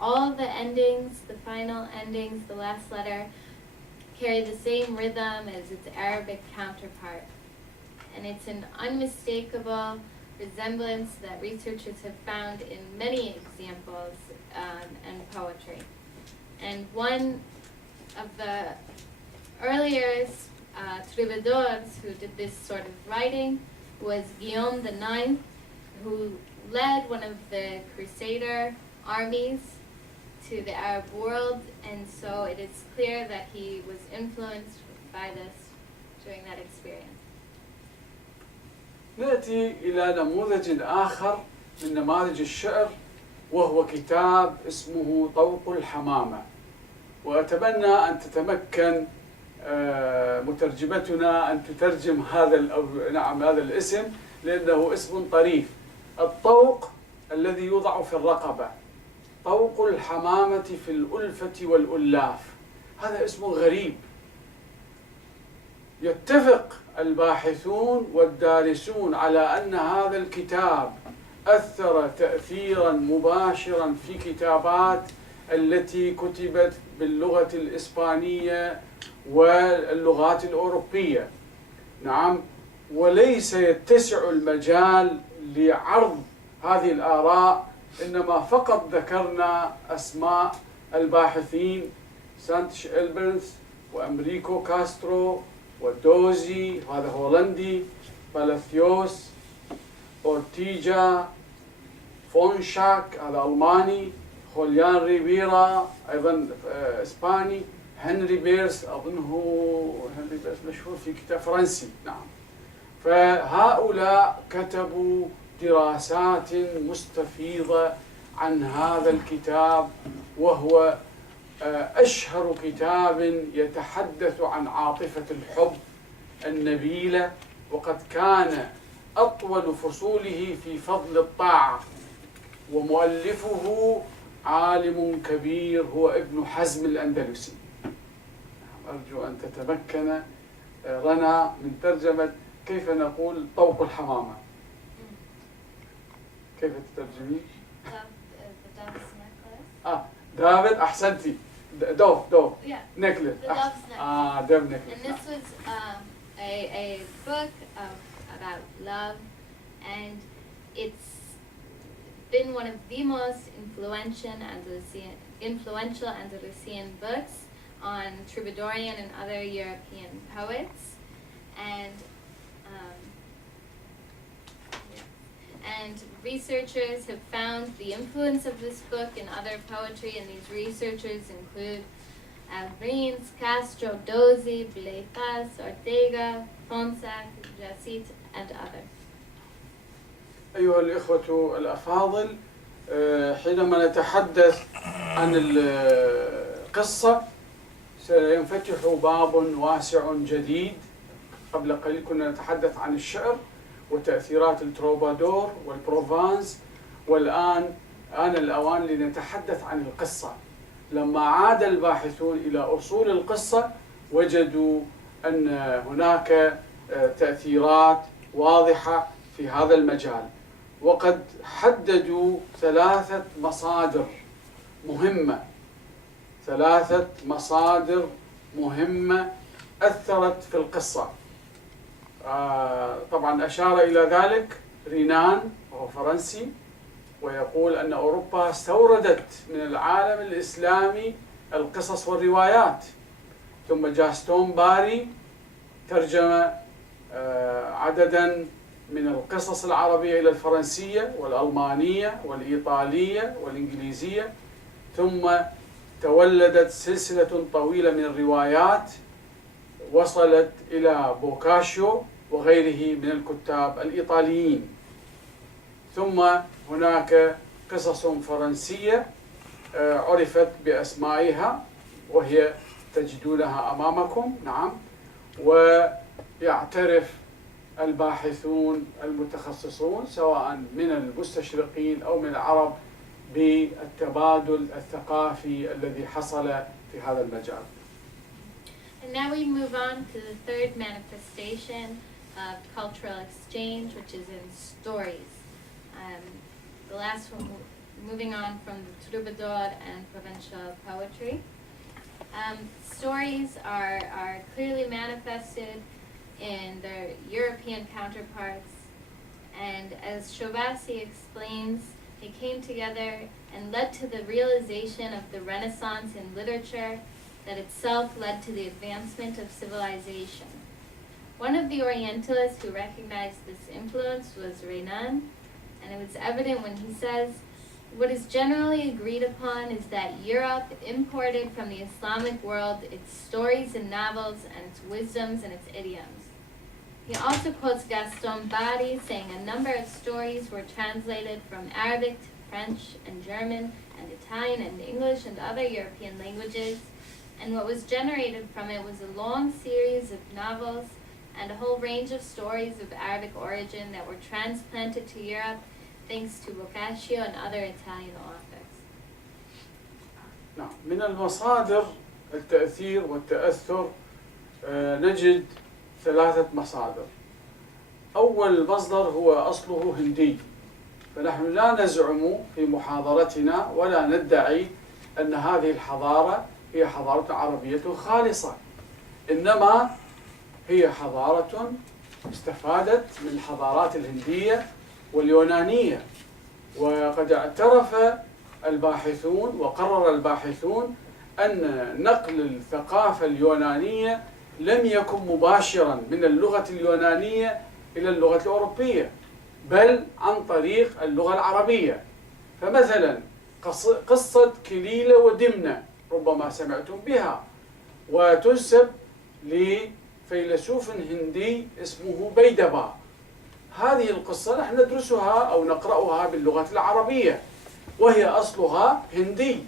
all the endings, the final endings, the last letter, carry the same rhythm as its Arabic counterpart. And it's an unmistakable resemblance that researchers have found in many examples and poetry. And one of the earliest troubadours who did this sort of writing was Guillaume IX, who led one of the Crusader armies to the Arab world, and so it is clear that he was influenced by this during that experience. نأتي إلى نموذج آخر من نماذج الشعر، وهو كتاب اسمه طوق الحمامة. وأتمنى أن تتمكن مترجمتنا أن تترجم هذا الاسم، لأنه اسم طريف. الطوق الذي يوضع في الرقبة، طوق الحمامة في الألفة والألاف، هذا اسم غريب. يتفق الباحثون والدارسون على أن هذا الكتاب أثر تأثيرا مباشرا في كتابات التي كتبت باللغة الإسبانية واللغات الأوروبية. نعم، وليس يتسع المجال لعرض هذه الآراء، إنما فقط ذكرنا أسماء الباحثين: سانتش إلبرنث وأمريكو كاسترو ودوزي، هذا هولندي، بالاثيوس، أورتيجا، فونشاك هذا ألماني، خوليان ريبيرا أيضا إسباني، هنري بيرس، أظنه هنري بيرس مشهور في كتاب فرنسي. نعم، فهؤلاء كتبوا دراسات مستفيضة عن هذا الكتاب، وهو أشهر كتاب يتحدث عن عاطفة الحب النبيلة، وقد كان أطول فصوله في فضل الطاعة، ومؤلفه عالم كبير هو ابن حزم الأندلسي. أرجو أن تتمكن رنا من ترجمة كيف نقول طوق الحمامة. كيف تترجمين؟ دافيد، أحسنتي. دوف necklace. The Dove's Necklace. Dove necklace. And this was a book about love, and it's been one of the most influential Andalusian books on Troubadourian and other European poets, and researchers have found the influence of this book in other poetry, and these researchers include Albrines, Castro, Dozy, Bleitas, Ortega, Fonsac, Jacit, and others. أيها الإخوة الأفاضل، حينما نتحدث عن القصة سينفتح باب واسع جديد. قبل قليل كنا نتحدث عن الشعر وتأثيرات التروبادور والبروفانس، والآن آن الأوان لنتحدث عن القصة. لما عاد الباحثون إلى أصول القصة وجدوا أن هناك تأثيرات واضحة في هذا المجال، وقد حددوا ثلاثة مصادر مهمة أثرت في القصة. طبعا أشار إلى ذلك رينان وهو فرنسي، ويقول أن أوروبا استوردت من العالم الإسلامي القصص والروايات. ثم جاستون باري ترجم عددا من القصص العربية إلى الفرنسية والألمانية والإيطالية والإنجليزية. ثم تولدت سلسلة طويلة من الروايات وصلت إلى بوكاشيو وغيره من الكتاب الإيطاليين. ثم هناك قصص فرنسية عرفت بأسمائها وهي تجدونها أمامكم. نعم. ويعترف الباحثون المتخصصون سواء من المستشرقين أو من العرب بالتبادل الثقافي الذي حصل في هذا المجال. And now we move on to the third manifestation of cultural exchange, which is in stories. The last one, moving on from the troubadour and provincial poetry. Stories are clearly manifested in their European counterparts, and as Shobasi explains, they came together and led to the realization of the Renaissance in literature that itself led to the advancement of civilization. One of the Orientalists who recognized this influence was Renan, and it was evident when he says, "What is generally agreed upon is that Europe imported from the Islamic world its stories and novels and its wisdoms and its idioms." He also quotes Gaston Bari saying a number of stories were translated from Arabic to French and German and Italian and English and other European languages, and what was generated from it was a long series of novels and a whole range of stories of Arabic origin that were transplanted to Europe thanks to Boccaccio and other Italian authors. نعم. من المصادر التأثير والتأثر نجد ثلاثة مصادر. أول مصدر هو أصله هندي، فنحن لا نزعم في محاضرتنا ولا ندعي أن هذه الحضارة هي حضارة عربية خالصة، إنما هي حضارة استفادت من الحضارات الهندية واليونانية. وقد اعترف الباحثون وقرر الباحثون أن نقل الثقافة اليونانية لم يكن مباشرا من اللغة اليونانية إلى اللغة الأوروبية، بل عن طريق اللغة العربية. فمثلا قصة كليلة ودمنة ربما سمعتم بها، وتنسب لفيلسوف هندي اسمه بيدبا. هذه القصة نحن ندرسها أو نقرأها باللغة العربية وهي أصلها هندي.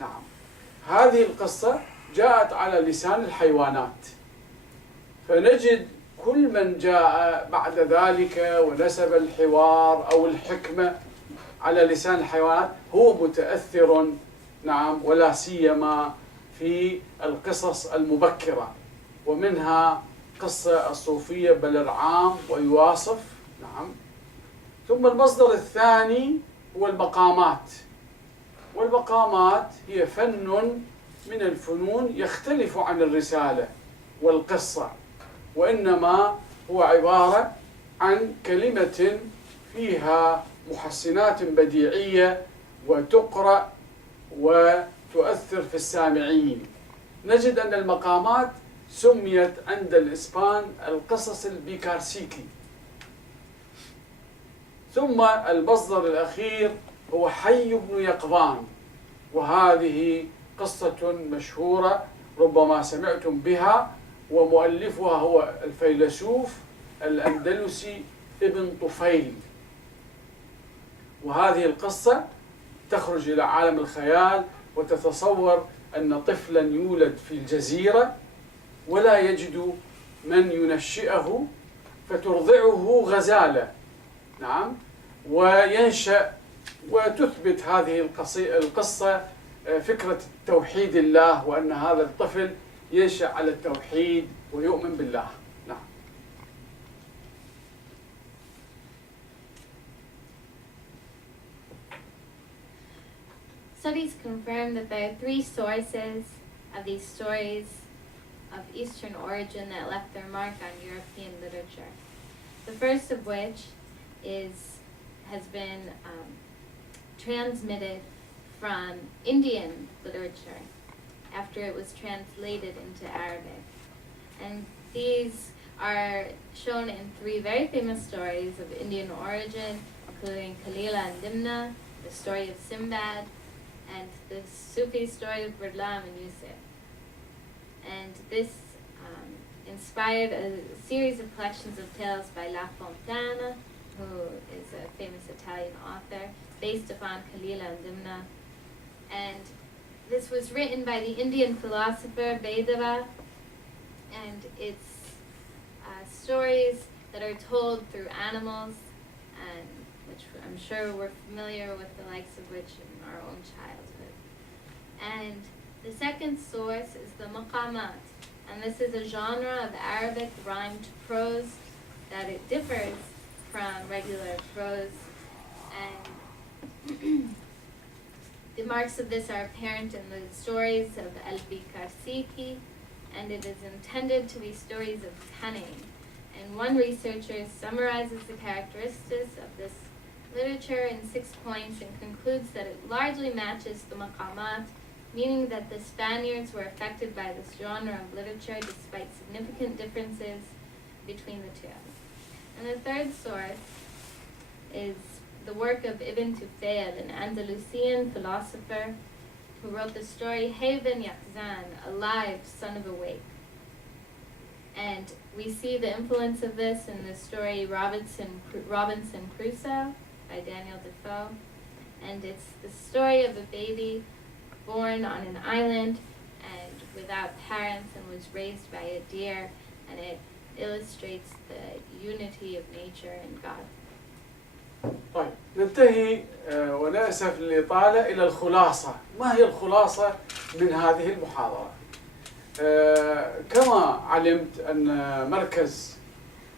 نعم. هذه القصة جاءت على لسان الحيوانات، فنجد كل من جاء بعد ذلك ونسب الحوار أو الحكمة على لسان الحيوانات هو متأثر. نعم. ولا سيما في القصص المبكرة، ومنها قصة الصوفية بلرعام ويواصف. نعم. ثم المصدر الثاني هو المقامات، والمقامات هي فن من الفنون يختلف عن الرسالة والقصة، وإنما هو عبارة عن كلمة فيها محسنات بديعية وتقرأ وتؤثر في السامعين. نجد أن المقامات سميت عند الإسبان القصص البيكارسيكي. ثم المصدر الأخير هو حي بن يقظان، وهذه قصة مشهورة ربما سمعتم بها، ومؤلفها هو الفيلسوف الأندلسي ابن طفيل. وهذه القصة تخرج إلى عالم الخيال وتتصور أن طفلا يولد في الجزيرة ولا يجد من ينشئه فترضعه غزالة. نعم. وينشأ، وتثبت هذه القصة فكرة توحيد الله، وأن هذا الطفل ينشأ على التوحيد ويؤمن بالله. نعم. Studies confirm that there are three sources of these stories of Eastern origin that left their mark on European literature. The first of which has been transmitted from Indian literature after it was translated into Arabic. And these are shown in three very famous stories of Indian origin, including Kalila and Dimna, the story of Sinbad, and the Sufi story of Burdlam and Yusuf. And this inspired a series of collections of tales by La Fontana who is a famous Italian author, based upon Kalila and Dimna. And this was written by the Indian philosopher Vedava, and it's stories that are told through animals, and which I'm sure we're familiar with, the likes of which in our own childhood. And the second source is the maqamat, and this is a genre of Arabic rhymed prose that it differs from regular prose, and the marks of this are apparent in the stories of Al-Bikarsiki, and it is intended to be stories of cunning. And one researcher summarizes the characteristics of this literature in 6 points and concludes that it largely matches the maqamat, meaning that the Spaniards were affected by this genre of literature despite significant differences between the two. And the third source is the work of Ibn Tufayl, an Andalusian philosopher who wrote the story Hay bin Yaqzan, alive, son of a wake. And we see the influence of this in the story Robinson Crusoe by Daniel Defoe. And it's the story of a baby born on an island and without parents and was raised by a deer, and it illustrates the unity of nature and God. طيب ننتهي ونأسف للإطالة إلى الخلاصة. ما هي الخلاصة من هذه المحاضرة؟ كما علمت أن مركز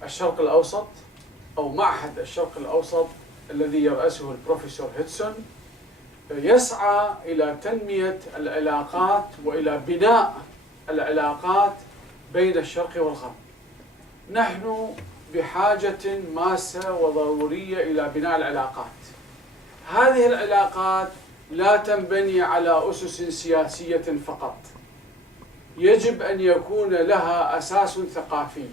الشرق الأوسط أو معهد الشرق الأوسط الذي يرأسه البروفيسور هيدسون يسعى إلى تنمية العلاقات وإلى بناء العلاقات بين الشرق والغرب. نحن بحاجة ماسة وضرورية إلى بناء العلاقات. هذه العلاقات لا تنبني على أسس سياسية فقط، يجب أن يكون لها أساس ثقافي.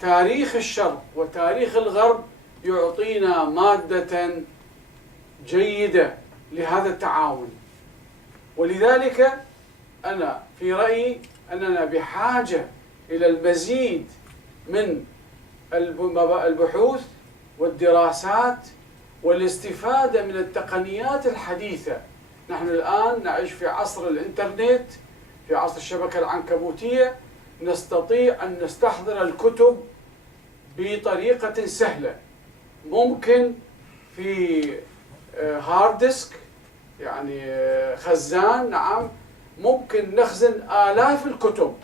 تاريخ الشرق وتاريخ الغرب يعطينا مادة جيدة لهذا التعاون، ولذلك أنا في رأيي أننا بحاجة إلى المزيد من البحوث والدراسات والاستفادة من التقنيات الحديثة. نحن الآن نعيش في عصر الإنترنت، في عصر الشبكة العنكبوتية، نستطيع أن نستحضر الكتب بطريقة سهلة. ممكن في هارد ديسك، يعني خزان، نعم، ممكن نخزن آلاف الكتب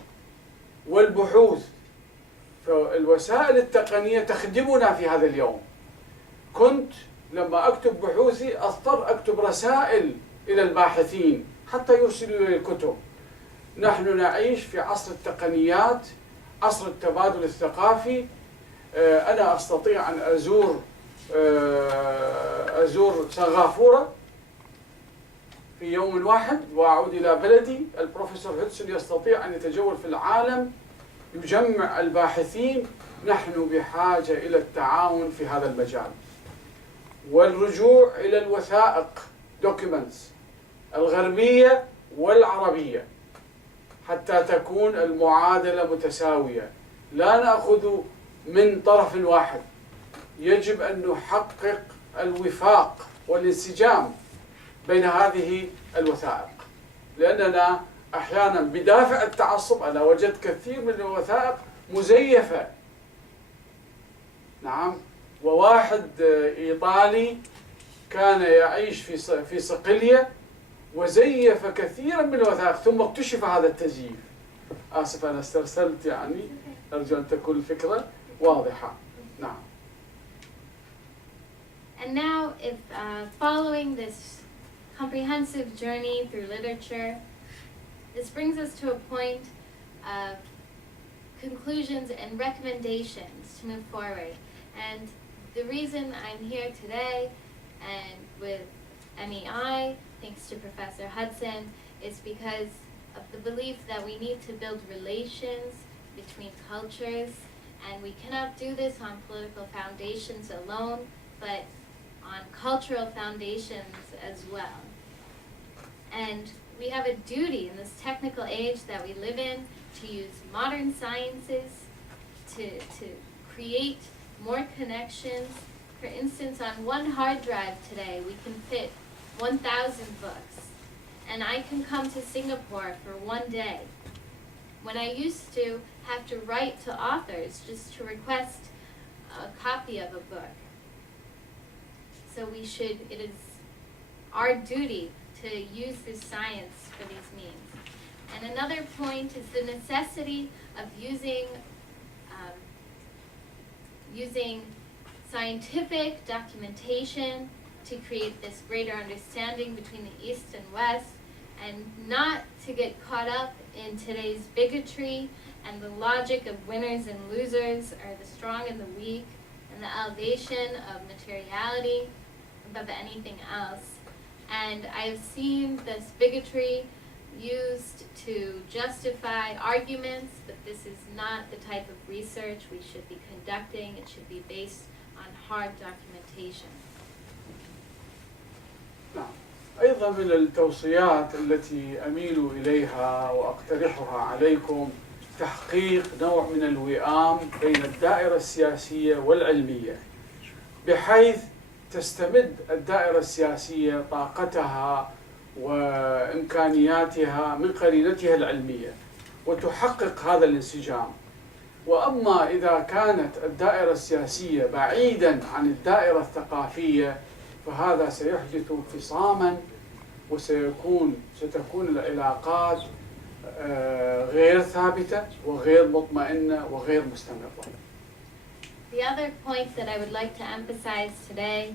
والبحوث. فالوسائل التقنية تخدمنا في هذا اليوم. كنت لما أكتب بحوثي أضطر أكتب رسائل إلى الباحثين حتى يرسلوا لي الكتب. نحن نعيش في عصر التقنيات، عصر التبادل الثقافي. أنا أستطيع أن أزور سنغافورة في يوم واحد وأعود إلى بلدي. البروفيسور هيدسون يستطيع أن يتجول في العالم، يجمع الباحثين. نحن بحاجة إلى التعاون في هذا المجال والرجوع إلى الوثائق documents الغربية والعربية حتى تكون المعادلة متساوية، لا نأخذ من طرف واحد. يجب أن نحقق الوفاق والانسجام بين هذه الوثائق، لأننا أحيانا بدافع التعصب أنا وجدت كثير من الوثائق مزيفة. نعم، وواحد إيطالي كان يعيش في صقلية وزيف كثيرا من الوثائق ثم اكتشف هذا التزييف. آسف أنا استرسلت، يعني أرجو أن تكون الفكرة واضحة. نعم. And now, if following this comprehensive journey through literature, this brings us to a point of conclusions and recommendations to move forward. And the reason I'm here today and with MEI, thanks to Professor Hudson, is because of the belief that we need to build relations between cultures, and we cannot do this on political foundations alone, but on cultural foundations as well. And we have a duty in this technical age that we live in to use modern sciences to create more connections. For instance, on one hard drive today, we can fit 1,000 books. And I can come to Singapore for one day, when I used to have to write to authors just to request a copy of a book. So it is our duty to use this science for these means. And another point is the necessity of using scientific documentation to create this greater understanding between the East and West, and not to get caught up in today's bigotry and the logic of winners and losers, or the strong and the weak, and the elevation of materiality above anything else. And I've seen this bigotry used to justify arguments, but this is not the type of research we should be conducting. It should be based on hard documentation. أيضا من التوصيات التي أميل إليها وأقترحها عليكم تحقيق نوع من الوئام بين الدائرة السياسية والعلمية، بحيث تستمد الدائرة السياسية طاقتها وإمكانياتها من قرينتها العلمية وتحقق هذا الانسجام. وأما إذا كانت الدائرة السياسية بعيدا عن الدائرة الثقافية فهذا سيحدث انفصاما، وستكون العلاقات غير ثابتة وغير مطمئنة وغير مستمرة. The other point that I would like to emphasize today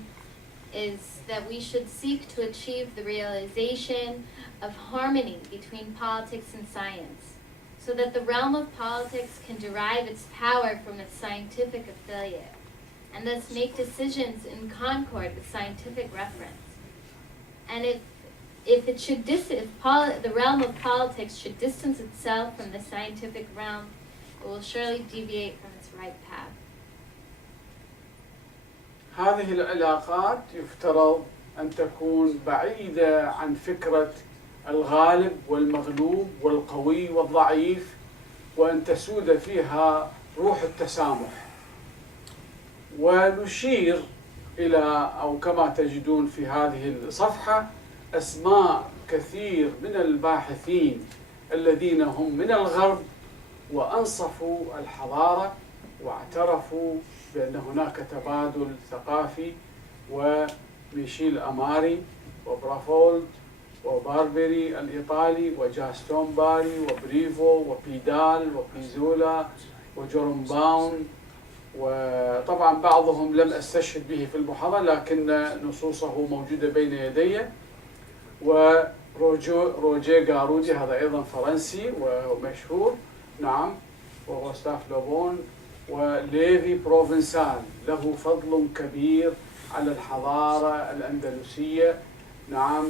is that we should seek to achieve the realization of harmony between politics and science, so that the realm of politics can derive its power from its scientific affiliate, and thus make decisions in concord with scientific reference. And if the realm of politics should distance itself from the scientific realm, it will surely deviate from its right path. هذه العلاقات يفترض أن تكون بعيدة عن فكرة الغالب والمغلوب والقوي والضعيف، وأن تسود فيها روح التسامح. ونشير إلى، أو كما تجدون في هذه الصفحة، أسماء كثير من الباحثين الذين هم من الغرب وأنصفوا الحضارة واعترفوا بأن هناك تبادل ثقافي، وميشيل أماري وبرافولد وباربري الإيطالي وجاستون باري وبريفو وبيدال وبيزولا وجيروم باون، وطبعا بعضهم لم أستشهد به في المحاضرة لكن نصوصه موجودة بين يدي، وروجيه غارودي هذا أيضا فرنسي ومشهور، نعم، وغوستاف لوبون، وليفي بروفنسال له فضل كبير على الحضارة الأندلسية، نعم.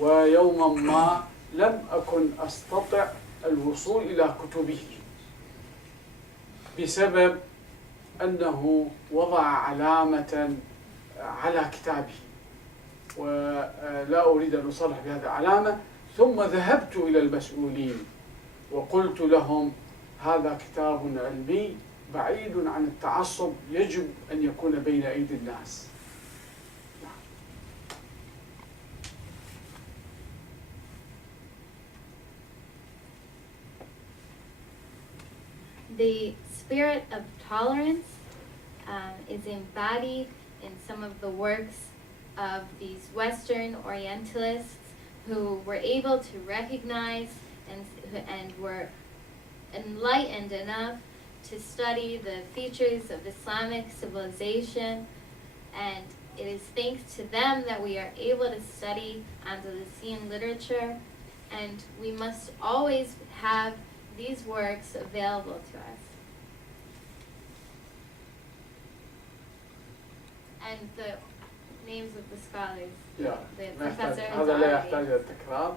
ويوما ما لم أكن أستطع الوصول إلى كتبه بسبب أنه وضع علامة على كتابه، ولا أريد أن أصرح بهذه العلامة. ثم ذهبت إلى المسؤولين وقلت لهم هذا كتاب علمي بعيد عن التعصب، يجب أن يكون بين أيدي الناس. The spirit of tolerance is embodied in some of the works of these Western Orientalists who were able to recognize and were enlightened enough to study the features of Islamic civilization, and it is thanks to them that we are able to study Andalusian literature, and we must always have these works available to us. And the names of the scholars, the professor has هذا لا يحتاج إلى التكرار.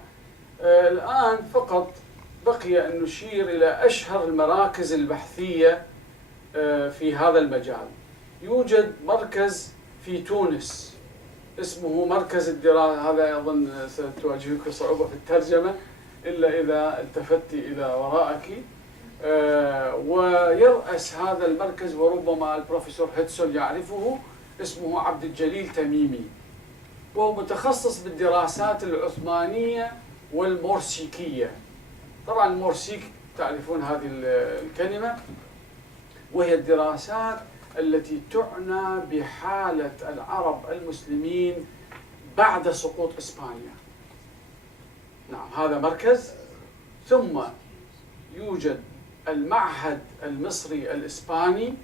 الآن فقط بقي أن نشير إلى أشهر المراكز البحثية في هذا المجال. يوجد مركز في تونس اسمه مركز الدراسة، هذا أظن ستواجهك صعوبة في الترجمة إلا إذا التفت إلى وراءك. ويرأس هذا المركز، وربما البروفيسور هيتسون يعرفه، اسمه عبد الجليل تميمي، وهو متخصص بالدراسات العثمانية والمورسيكية. طبعا المورسيك تعرفون هذه الكلمة، وهي الدراسات التي تعنى بحالة العرب المسلمين بعد سقوط إسبانيا. نعم، هذا مركز. ثم يوجد المعهد المصري الإسباني،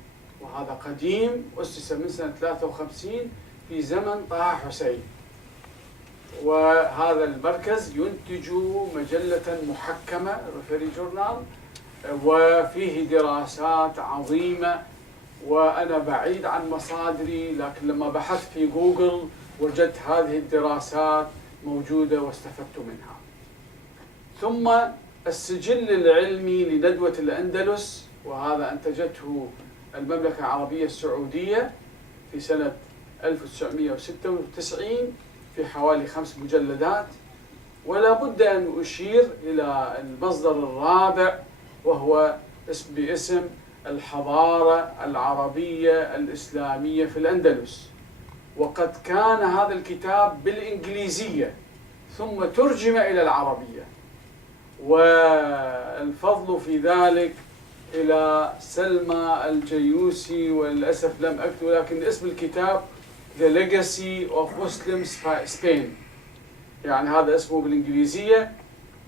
وهذا قديم، أسس من سنة 53 في زمن طه حسين. وهذا المركز ينتج مجلة محكمة ريفيري جورنال، وفيه دراسات عظيمة. وأنا بعيد عن مصادري، لكن لما بحثت في جوجل وجدت هذه الدراسات موجودة واستفدت منها. ثم السجل العلمي لندوة الأندلس، وهذا أنتجته المملكة العربية السعودية في سنة 1996 في حوالي 5 مجلدات. ولا بد أن أشير إلى المصدر الرابع، وهو باسم الحضارة العربية الإسلامية في الأندلس، وقد كان هذا الكتاب بالإنجليزية ثم ترجم إلى العربية، والفضل في ذلك إلى سلمى الجيوسي، وللأسف لم أكتب، لكن اسم الكتاب The Legacy of Muslim Spain، يعني هذا اسمه بالإنجليزية.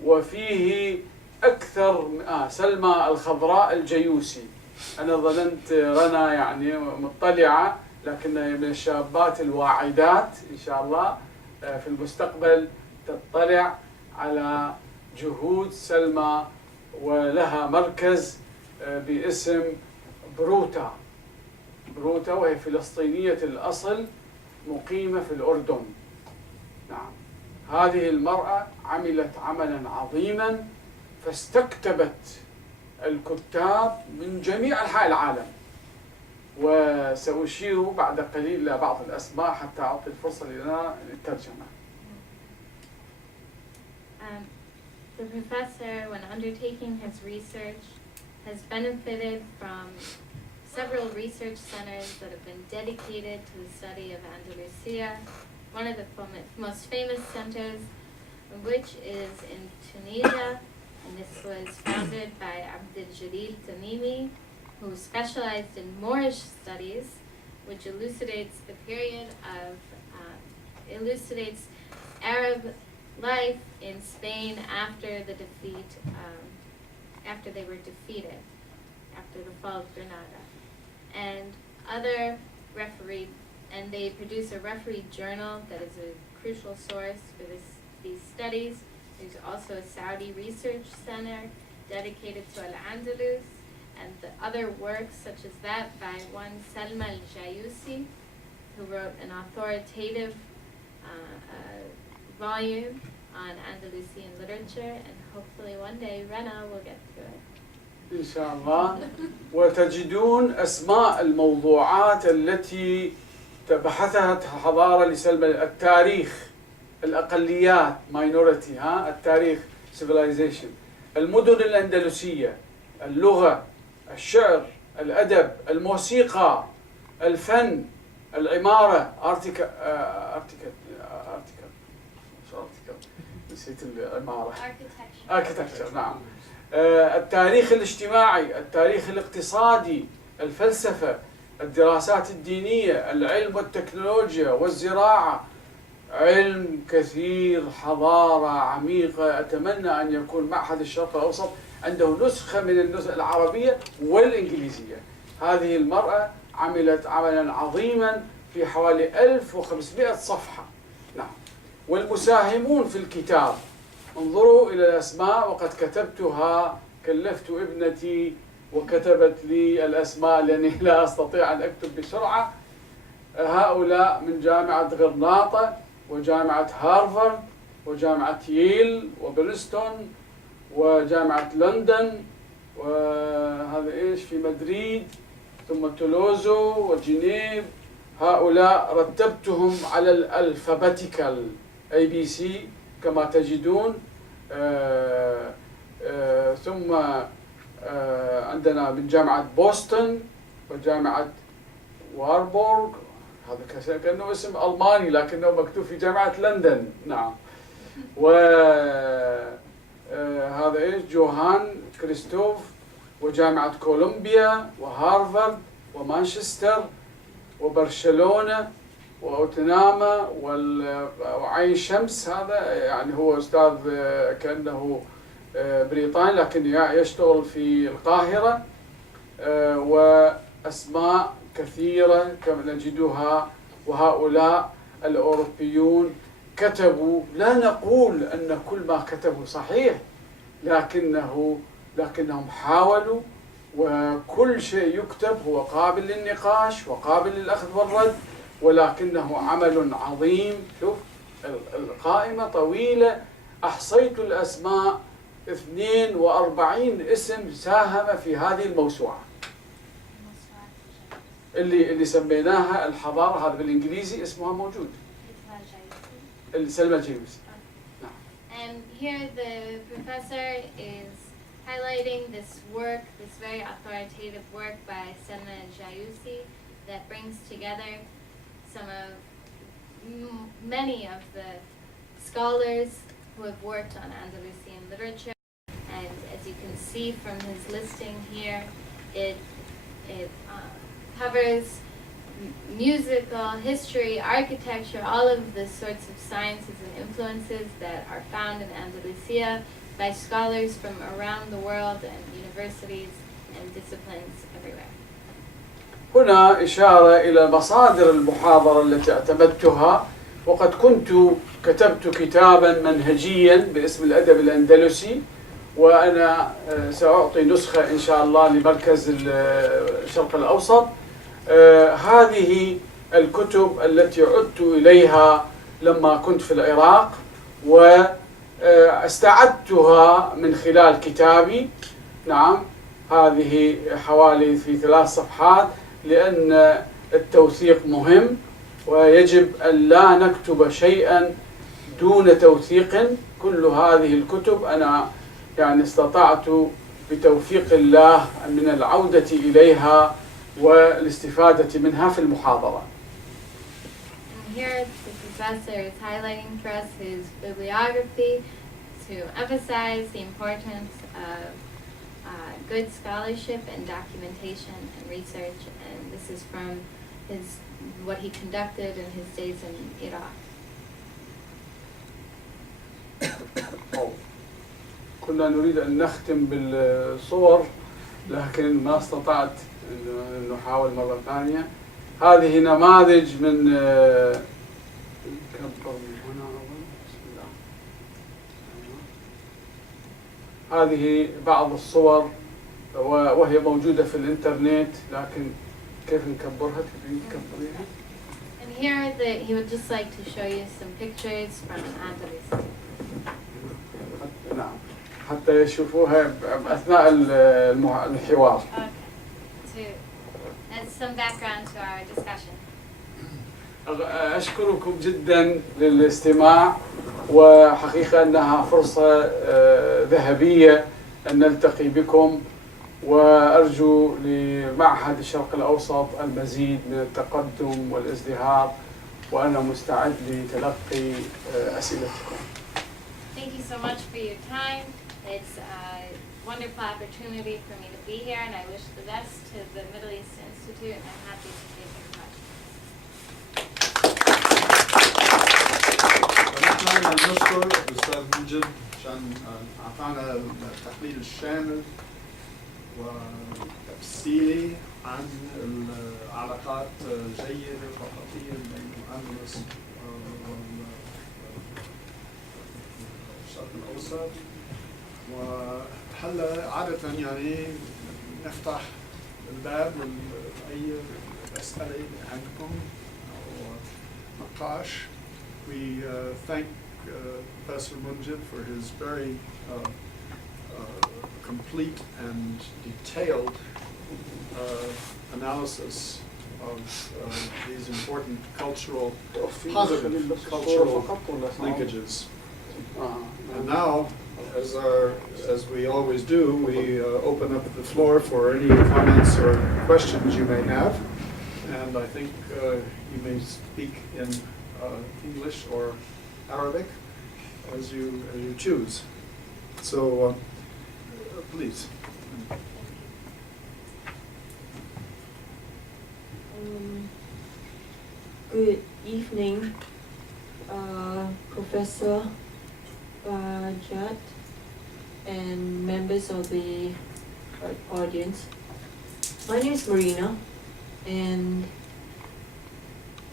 وفيه أكثر سلمى الخضراء الجيوسي، أنا ظننت رنا يعني مطلعة، لكنها من الشابات الواعدات إن شاء الله في المستقبل تطلع على جهود سلمى، ولها مركز باسم بروتا، وهي فلسطينية الأصل مقيمة في الأردن. نعم، هذه المرأة عملت عملا عظيما، فاستكتبت الكتاب من جميع أنحاء العالم، وسأشير بعد قليل إلى بعض الأسماء حتى أعطي الفرصة لنا للترجمة. The professor, when undertaking his research, has benefited from several research centers that have been dedicated to the study of Andalusia. One of the most famous centers, which is in Tunisia, and this was founded by Abdel Jalil Tanimi, who specialized in Moorish studies, which elucidates the period of, elucidates Arab life in Spain after the defeat, after they were defeated, after the fall of Granada. And other referee, and they produce a referee journal that is a crucial source for these studies. There's also a Saudi research center dedicated to Al-Andalus, and the other works such as that by one Salma al-Jayusi, who wrote an authoritative volume on Andalusian literature, and hopefully one day Rena will get to it. إن شاء الله. وتجدون أسماء الموضوعات التي بحثها حضارة لسلم التاريخ، الأقليات minority، التاريخ civilization، المدن الأندلسية، اللغة، الشعر، الأدب، الموسيقى، الفن، العمارة، نسيت العمارة، architecture، نعم، التاريخ الاجتماعي، التاريخ الاقتصادي، الفلسفة، الدراسات الدينية، العلم والتكنولوجيا والزراعة، علم كثير، حضارة عميقة. أتمنى أن يكون معهد الشرق الأوسط عنده نسخة من النسخة العربية والإنجليزية. هذه المرأة عملت عملا عظيما في حوالي 1500 صفحة. نعم. والمساهمون في الكتاب، انظروا إلى الأسماء، وقد كتبتها، كلفت ابنتي وكتبت لي الأسماء لأني لا أستطيع أن أكتب بسرعة. هؤلاء من جامعة غرناطة وجامعة هارفارد وجامعة ييل وبريستون وجامعة لندن، وهذا إيش في مدريد، ثم تولوزو وجنيف. هؤلاء رتبتهم على الألفابيتيكال ABC كما تجدون. ثم عندنا من جامعة بوسطن وجامعة واربورغ، هذا كأنه اسم ألماني لكنه مكتوب في جامعة لندن. نعم. وهذا إيش جوهان كريستوف وجامعة كولومبيا وهارفارد ومانشستر وبرشلونة وأوتناما وعين شمس. هذا يعني هو أستاذ كأنه بريطاني لكن يشتغل في القاهرة. وأسماء كثيرة كما نجدها. وهؤلاء الأوروبيون كتبوا، لا نقول أن كل ما كتبوا صحيح، لكنهم حاولوا، وكل شيء يكتب هو قابل للنقاش وقابل للأخذ والرد، ولكنه عمل عظيم. شوف القائمة طويلة، أحصيت الأسماء 42 اسم ساهم في هذه الموسوعة اللي سميناها الحضارة. هذا بالإنجليزي اسمها موجود، سلمى الجيوسي. And here the professor is highlighting this work, this very authoritative work by Selma Jayousi that brings together some of many of the scholars who have worked on Andalusian literature. And as you can see from his listing here, it covers musical, history, architecture, all of the sorts of sciences and influences that are found in Andalusia by scholars from around the world and universities and disciplines everywhere. هنا إشارة إلى مصادر المحاضرة التي اعتمدتها، وقد كنت كتبت كتابا منهجيا باسم الأدب الأندلسي، وأنا سأعطي نسخة إن شاء الله لمركز الشرق الأوسط. هذه الكتب التي عدت إليها لما كنت في العراق، واستعدتها من خلال كتابي. نعم، هذه حوالي في 3 صفحات، لأن التوثيق مهم، ويجب أن لا نكتب شيئا دون توثيق. كل هذه الكتب أنا يعني استطعت بتوفيق الله من العودة إليها والاستفادة منها في المحاضرة. And here the professor is highlighting for us his bibliography to emphasize the importance of good scholarship and documentation and research. And this is from what he conducted in his days in Iraq. كنا نريد أن نختم بالصور لكن ما استطعت أن نحاول مرة ثانية. هذه نماذج من هذه بعض الصور وهي موجودة في الإنترنت، لكن كيف نكبرها؟ تبين تكبريها؟ And here he would just like to show you some pictures from Andalusia. نعم، حتى يشوفوها أثناء الحوار. Okay. As some background to our discussion. أشكركم جدا للاستماع، وحقيقة أنها فرصة ذهبية أن نلتقي بكم، وأرجو لمعهد الشرق الأوسط المزيد من التقدم والازدهار، وأنا مستعد لتلقي أسئلتكم. Thank you so much for your time. It's a wonderful opportunity for me to be here, and I wish the best to the Middle East Institute, and I'm happy to take your questions. ونحن نشكر الأستاذ مجد عشان أعطانا التحليل الشامل وتفصيلي عن العلاقات الجيدة فقطية بين الأندلس والشرق الأوسط. وهلا عادة يعني نفتح الباب لأي أسئلة عندكم أو نقاش. We thank Professor Munjid for his very complete and detailed analysis of these important positive cultural linkages. And now As we always do, we open up the floor for any comments or questions you may have. And I think you may speak in English or Arabic as you choose. So please. Good evening, Professor Bajat and members of the audience. My name is Marina, and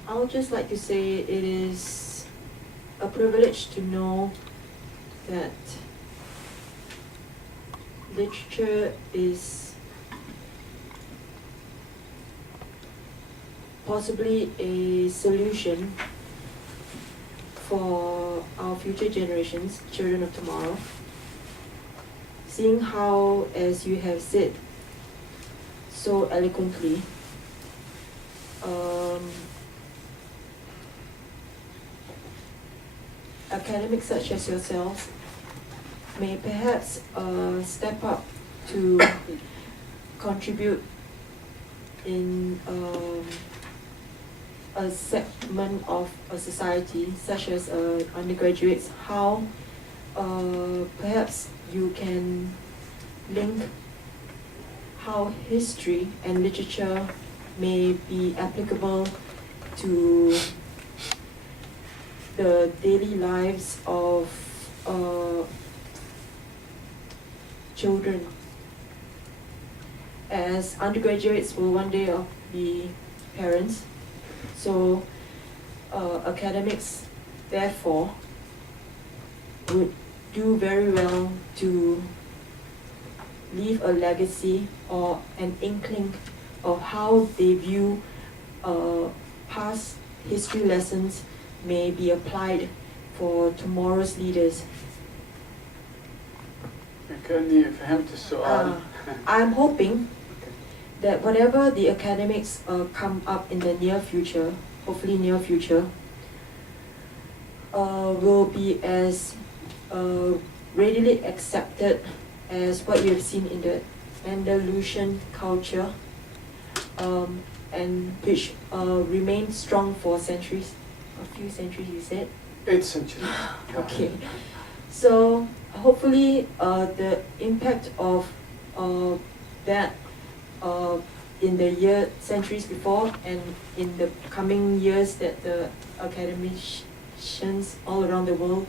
I would just like to say it is a privilege to know that literature is possibly a solution for our future generations, children of tomorrow. Seeing how, as you have said so eloquently, academics such as yourself may perhaps step up to contribute in a segment of a society, such as undergraduates, how perhaps you can link how history and literature may be applicable to the daily lives of children. As undergraduates will one day be parents, so academics therefore would do very well to leave a legacy or an inkling of how they view past history lessons may be applied for tomorrow's leaders. كأني فهمت السؤال. I'm hoping that whatever the academics come up in the near future, hopefully near future, will be as readily accepted as what you have seen in the Andalusian culture, and which remained strong for centuries, a few centuries you said? 8 centuries. Okay, so hopefully the impact of that in the centuries before and in the coming years, that the academicians all around the world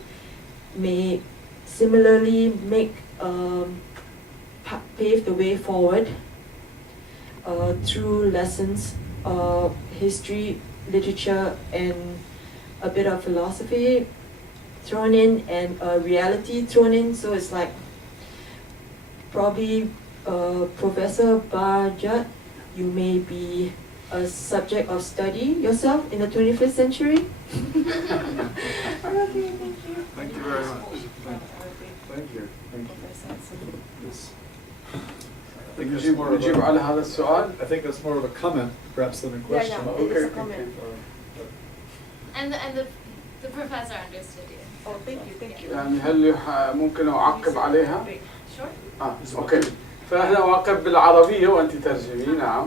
may similarly make pave the way forward through lessons, history, literature, and a bit of philosophy thrown in, and reality thrown in. So it's like probably Professor Bajat, you may be a subject of study yourself in the 21st century. Okay, thank you. Thank you very much. Thank you. Thank you. Yes. I think that's more of نجيب على هذا a, السؤال. I think that's more of a comment perhaps than a question. Yeah, it is a comment. And the professor understood you. Oh, thank you, thank you. يعني هل ممكن أعقب عليها؟ Sure. أوكي. فأنا أعقب بالعربية وأنت ترجمي. نعم.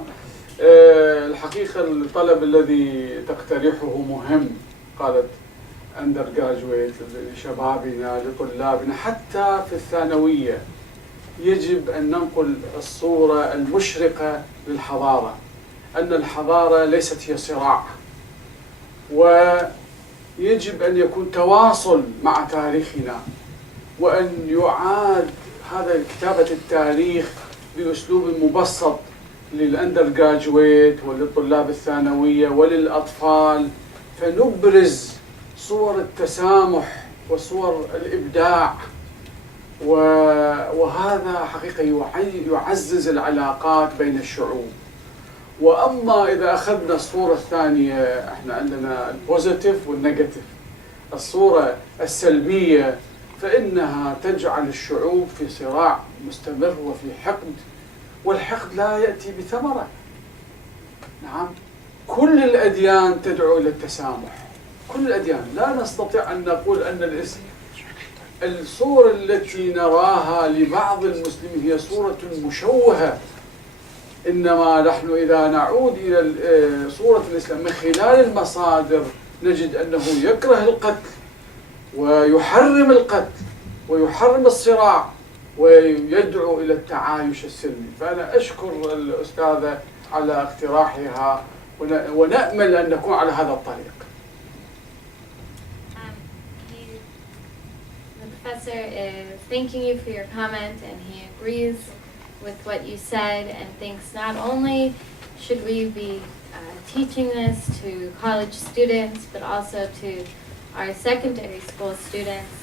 الحقيقة الطلب الذي تقترحه مهم. قالت undergraduate لشبابنا لطلابنا حتى في الثانوية يجب أن ننقل الصورة المشرقة للحضارة، أن الحضارة ليست هي صراع، ويجب أن يكون تواصل مع تاريخنا، وأن يعاد هذا كتابة التاريخ بأسلوب مبسط للأندرجراجويت وللطلاب الثانوية وللأطفال، فنبرز صور التسامح وصور الإبداع، وهذا حقيقة يعزز العلاقات بين الشعوب. وأما إذا أخذنا الصورة الثانية، احنا عندنا البوزيتيف والنيجاتيف. الصورة السلبية فإنها تجعل الشعوب في صراع مستمر وفي حقد، والحقد لا يأتي بثمرة. نعم، كل الأديان تدعو إلى التسامح، كل الأديان. لا نستطيع أن نقول أن الصورة التي نراها لبعض المسلمين هي صورة مشوهة، إنما نحن إذا نعود إلى صورة الإسلام من خلال المصادر نجد أنه يكره القتل ويحرم القتل ويحرم الصراع ويدعو إلى التعايش السلمي. فأنا أشكر الأستاذة على اقتراحها ونأمل أن نكون على هذا الطريق. The professor is thanking you for your comment, and he agrees with what you said and thinks not only should we be teaching this to college students, but also to our secondary school students,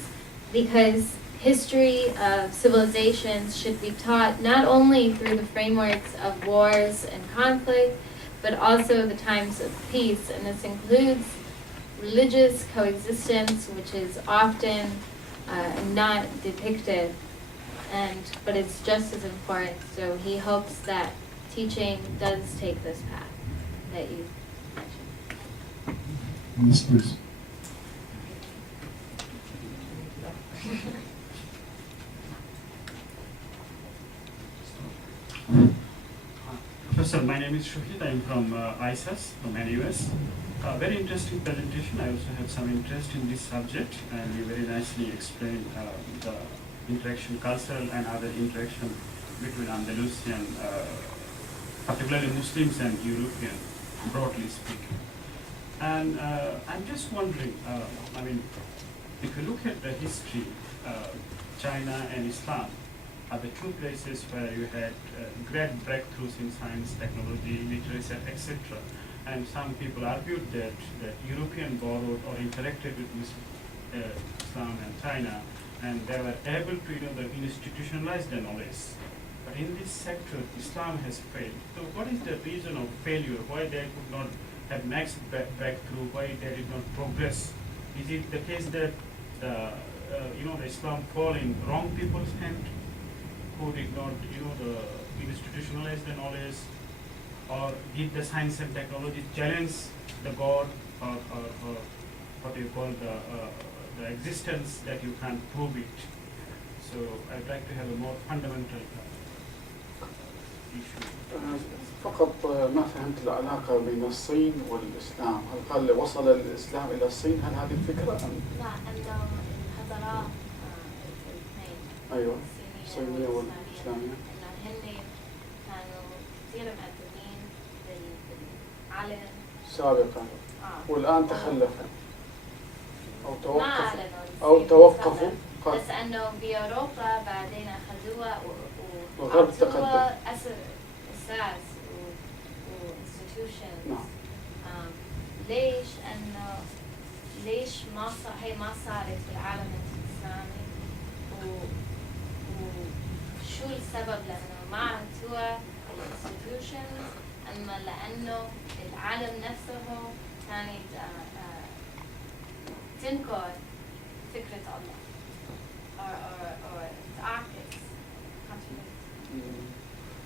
because history of civilizations should be taught not only through the frameworks of wars and conflict, but also the times of peace. And this includes religious coexistence, which is often not depicted, but it's just as important. So he hopes that teaching does take this path that you mentioned. Yes, please. Professor, my name is Shohid. I'm from ISAS, from NUS. Very interesting presentation. I also have some interest in this subject, and you very nicely explained the interaction, cultural and other interaction between Andalusian, particularly Muslims and European, broadly speaking. And I'm just wondering, I mean, if you look at the history, China and Islam are the two places where you had great breakthroughs in science, technology, literature, etc. And some people argued that European borrowed or interacted with Islam and China, and they were able to institutionalize the knowledge. But in this sector, Islam has failed. So what is the reason of failure? Why they could not have next breakthrough? Why they did not progress? Is it the case that the Islam fall in wrong people's hand, who did not institutionalize the knowledge, or did the science and technology challenge the God or what you call the existence that you can't prove it? So I'd like to have a more fundamental issue. فقط ما فهمت العلاقة بين الصين والإسلام. هل قال وصل الإسلام إلى الصين؟ هل هذه الفكرة أم؟ لا، أنه الحضارات الاثنين، أيوة، الصينية والإسلامية، إنه هن كانوا كثير مقدمين بالعلم سابقا، والآن تخلفوا أو ما توقفوا. بس أنه بأوروبا بعدين أخذوها والغرب تقدم. أساس وانستتيوشنز. نعم. ليش؟ أنه ليش هي ما صارت في العالم الإسلامي؟ وشو السبب؟ لأنه ما عرفتوها الانستتيوشنز، أما لأنه العالم نفسه كانت تنكر فكرة الله أو تعكس.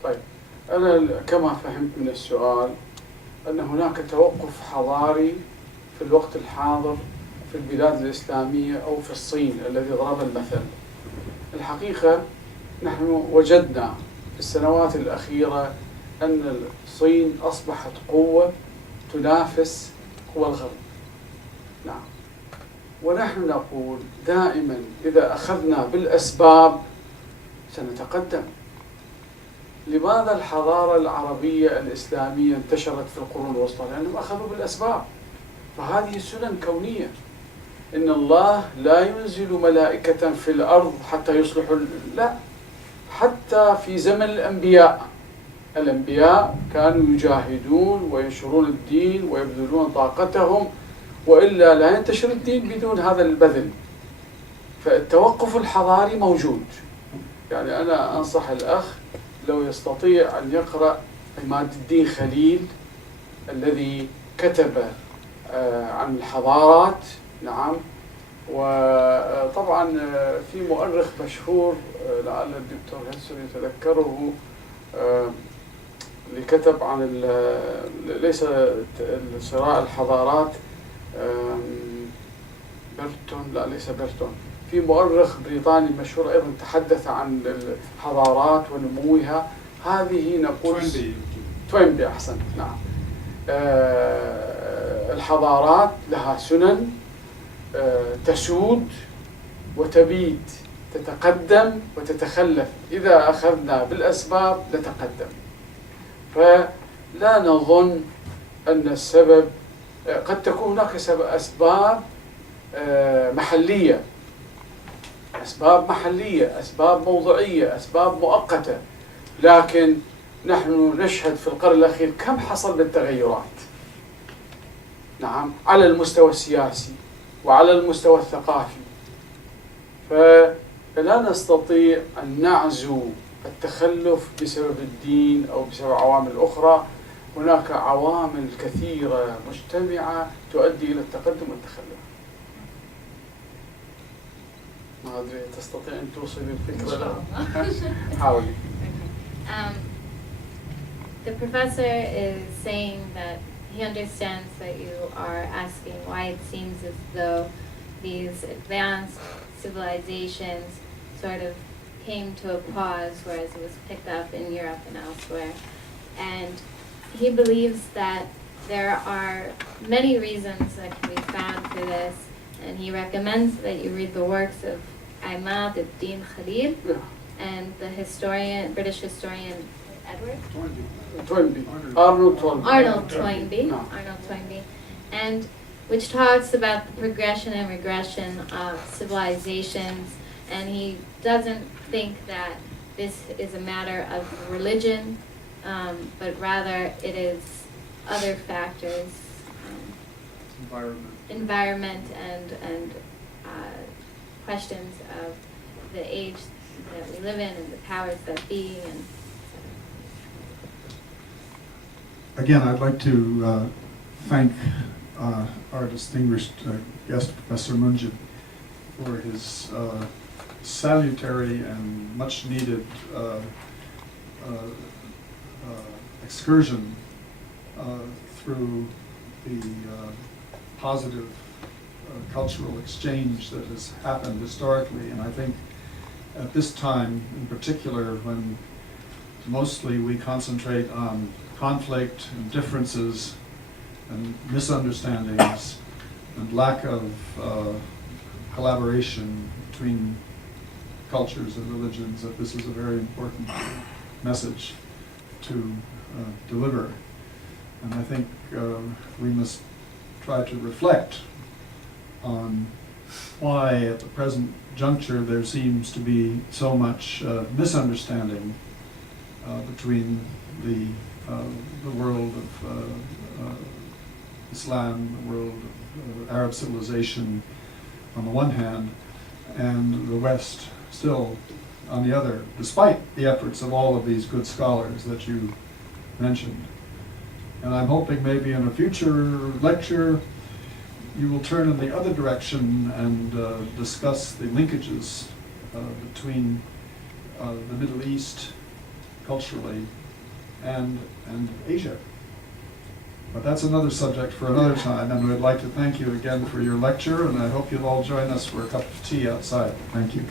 طيب، أنا كما فهمت من السؤال أن هناك توقف حضاري في الوقت الحاضر في البلاد الإسلامية أو في الصين الذي ضرب المثل. الحقيقة نحن وجدنا في السنوات الأخيرة أن الصين أصبحت قوة تنافس قوى الغرب. نعم. ونحن نقول دائما إذا أخذنا بالأسباب سنتقدم. لماذا الحضارة العربية الإسلامية انتشرت في القرون الوسطى؟ لأنهم أخذوا بالأسباب. فهذه سنن كونية. إن الله لا ينزل ملائكة في الأرض حتى يصلحوا، لا، حتى في زمن الأنبياء كانوا يجاهدون وينشرون الدين ويبذلون طاقتهم، وإلا لا ينتشر الدين بدون هذا البذل. فالتوقف الحضاري موجود. يعني أنا أنصح الأخ لو يستطيع أن يقرأ عماد الدين خليل الذي كتب عن الحضارات. نعم. وطبعا في مؤرخ مشهور لعل الدكتور هيسون يتذكره، اللي كتب عن ليس صراع الحضارات، بيرتون، لا ليس بيرتون، في مؤرخ بريطاني مشهور أيضا تحدث عن الحضارات ونموها. هذه نقول توينبي أحسن، نعم. الحضارات لها سنن تسود وتبيد، تتقدم وتتخلف. إذا أخذنا بالأسباب نتقدم، فلا نظن أن السبب قد تكون هناك أسباب محلية، أسباب موضعية، أسباب مؤقتة، لكن نحن نشهد في القرن الأخير كم حصل من تغيرات، نعم، على المستوى السياسي وعلى المستوى الثقافي. فلا نستطيع أن نعزو التخلف بسبب الدين أو بسبب عوامل أخرى. هناك عوامل كثيرة مجتمعة تؤدي إلى التقدم والتخلف. ما أدري تستطيع أن توصل الفكرة؟ حاولي. The professor is saying that he understands that you are asking why it seems as though these advanced civilizations sort of came to a pause, whereas it was picked up in Europe and elsewhere. And he believes that there are many reasons that can be found for this, and he recommends that you read the works of Imad ad-Din Khalil and the British historian Arnold Toynbee, and which talks about the progression and regression of civilizations. And he doesn't think that this is a matter of religion, but rather it is other factors, environment and questions of the age that we live in and the powers that be. And again, I'd like to thank our distinguished guest, Professor Munjid, for his salutary and much needed excursion through the positive cultural exchange that has happened historically. And I think at this time in particular, when mostly we concentrate on conflict and differences and misunderstandings and lack of collaboration between cultures and religions, that this is a very important message to deliver. And I think we must try to reflect on why at the present juncture there seems to be so much misunderstanding between the world of Islam, the world of Arab civilization on the one hand, and the West still on the other, despite the efforts of all of these good scholars that you mentioned. And I'm hoping maybe in a future lecture you will turn in the other direction and discuss the linkages between the Middle East culturally and Asia. But that's another subject for another time, and we'd like to thank you again for your lecture, and I hope you'll all join us for a cup of tea outside. Thank you.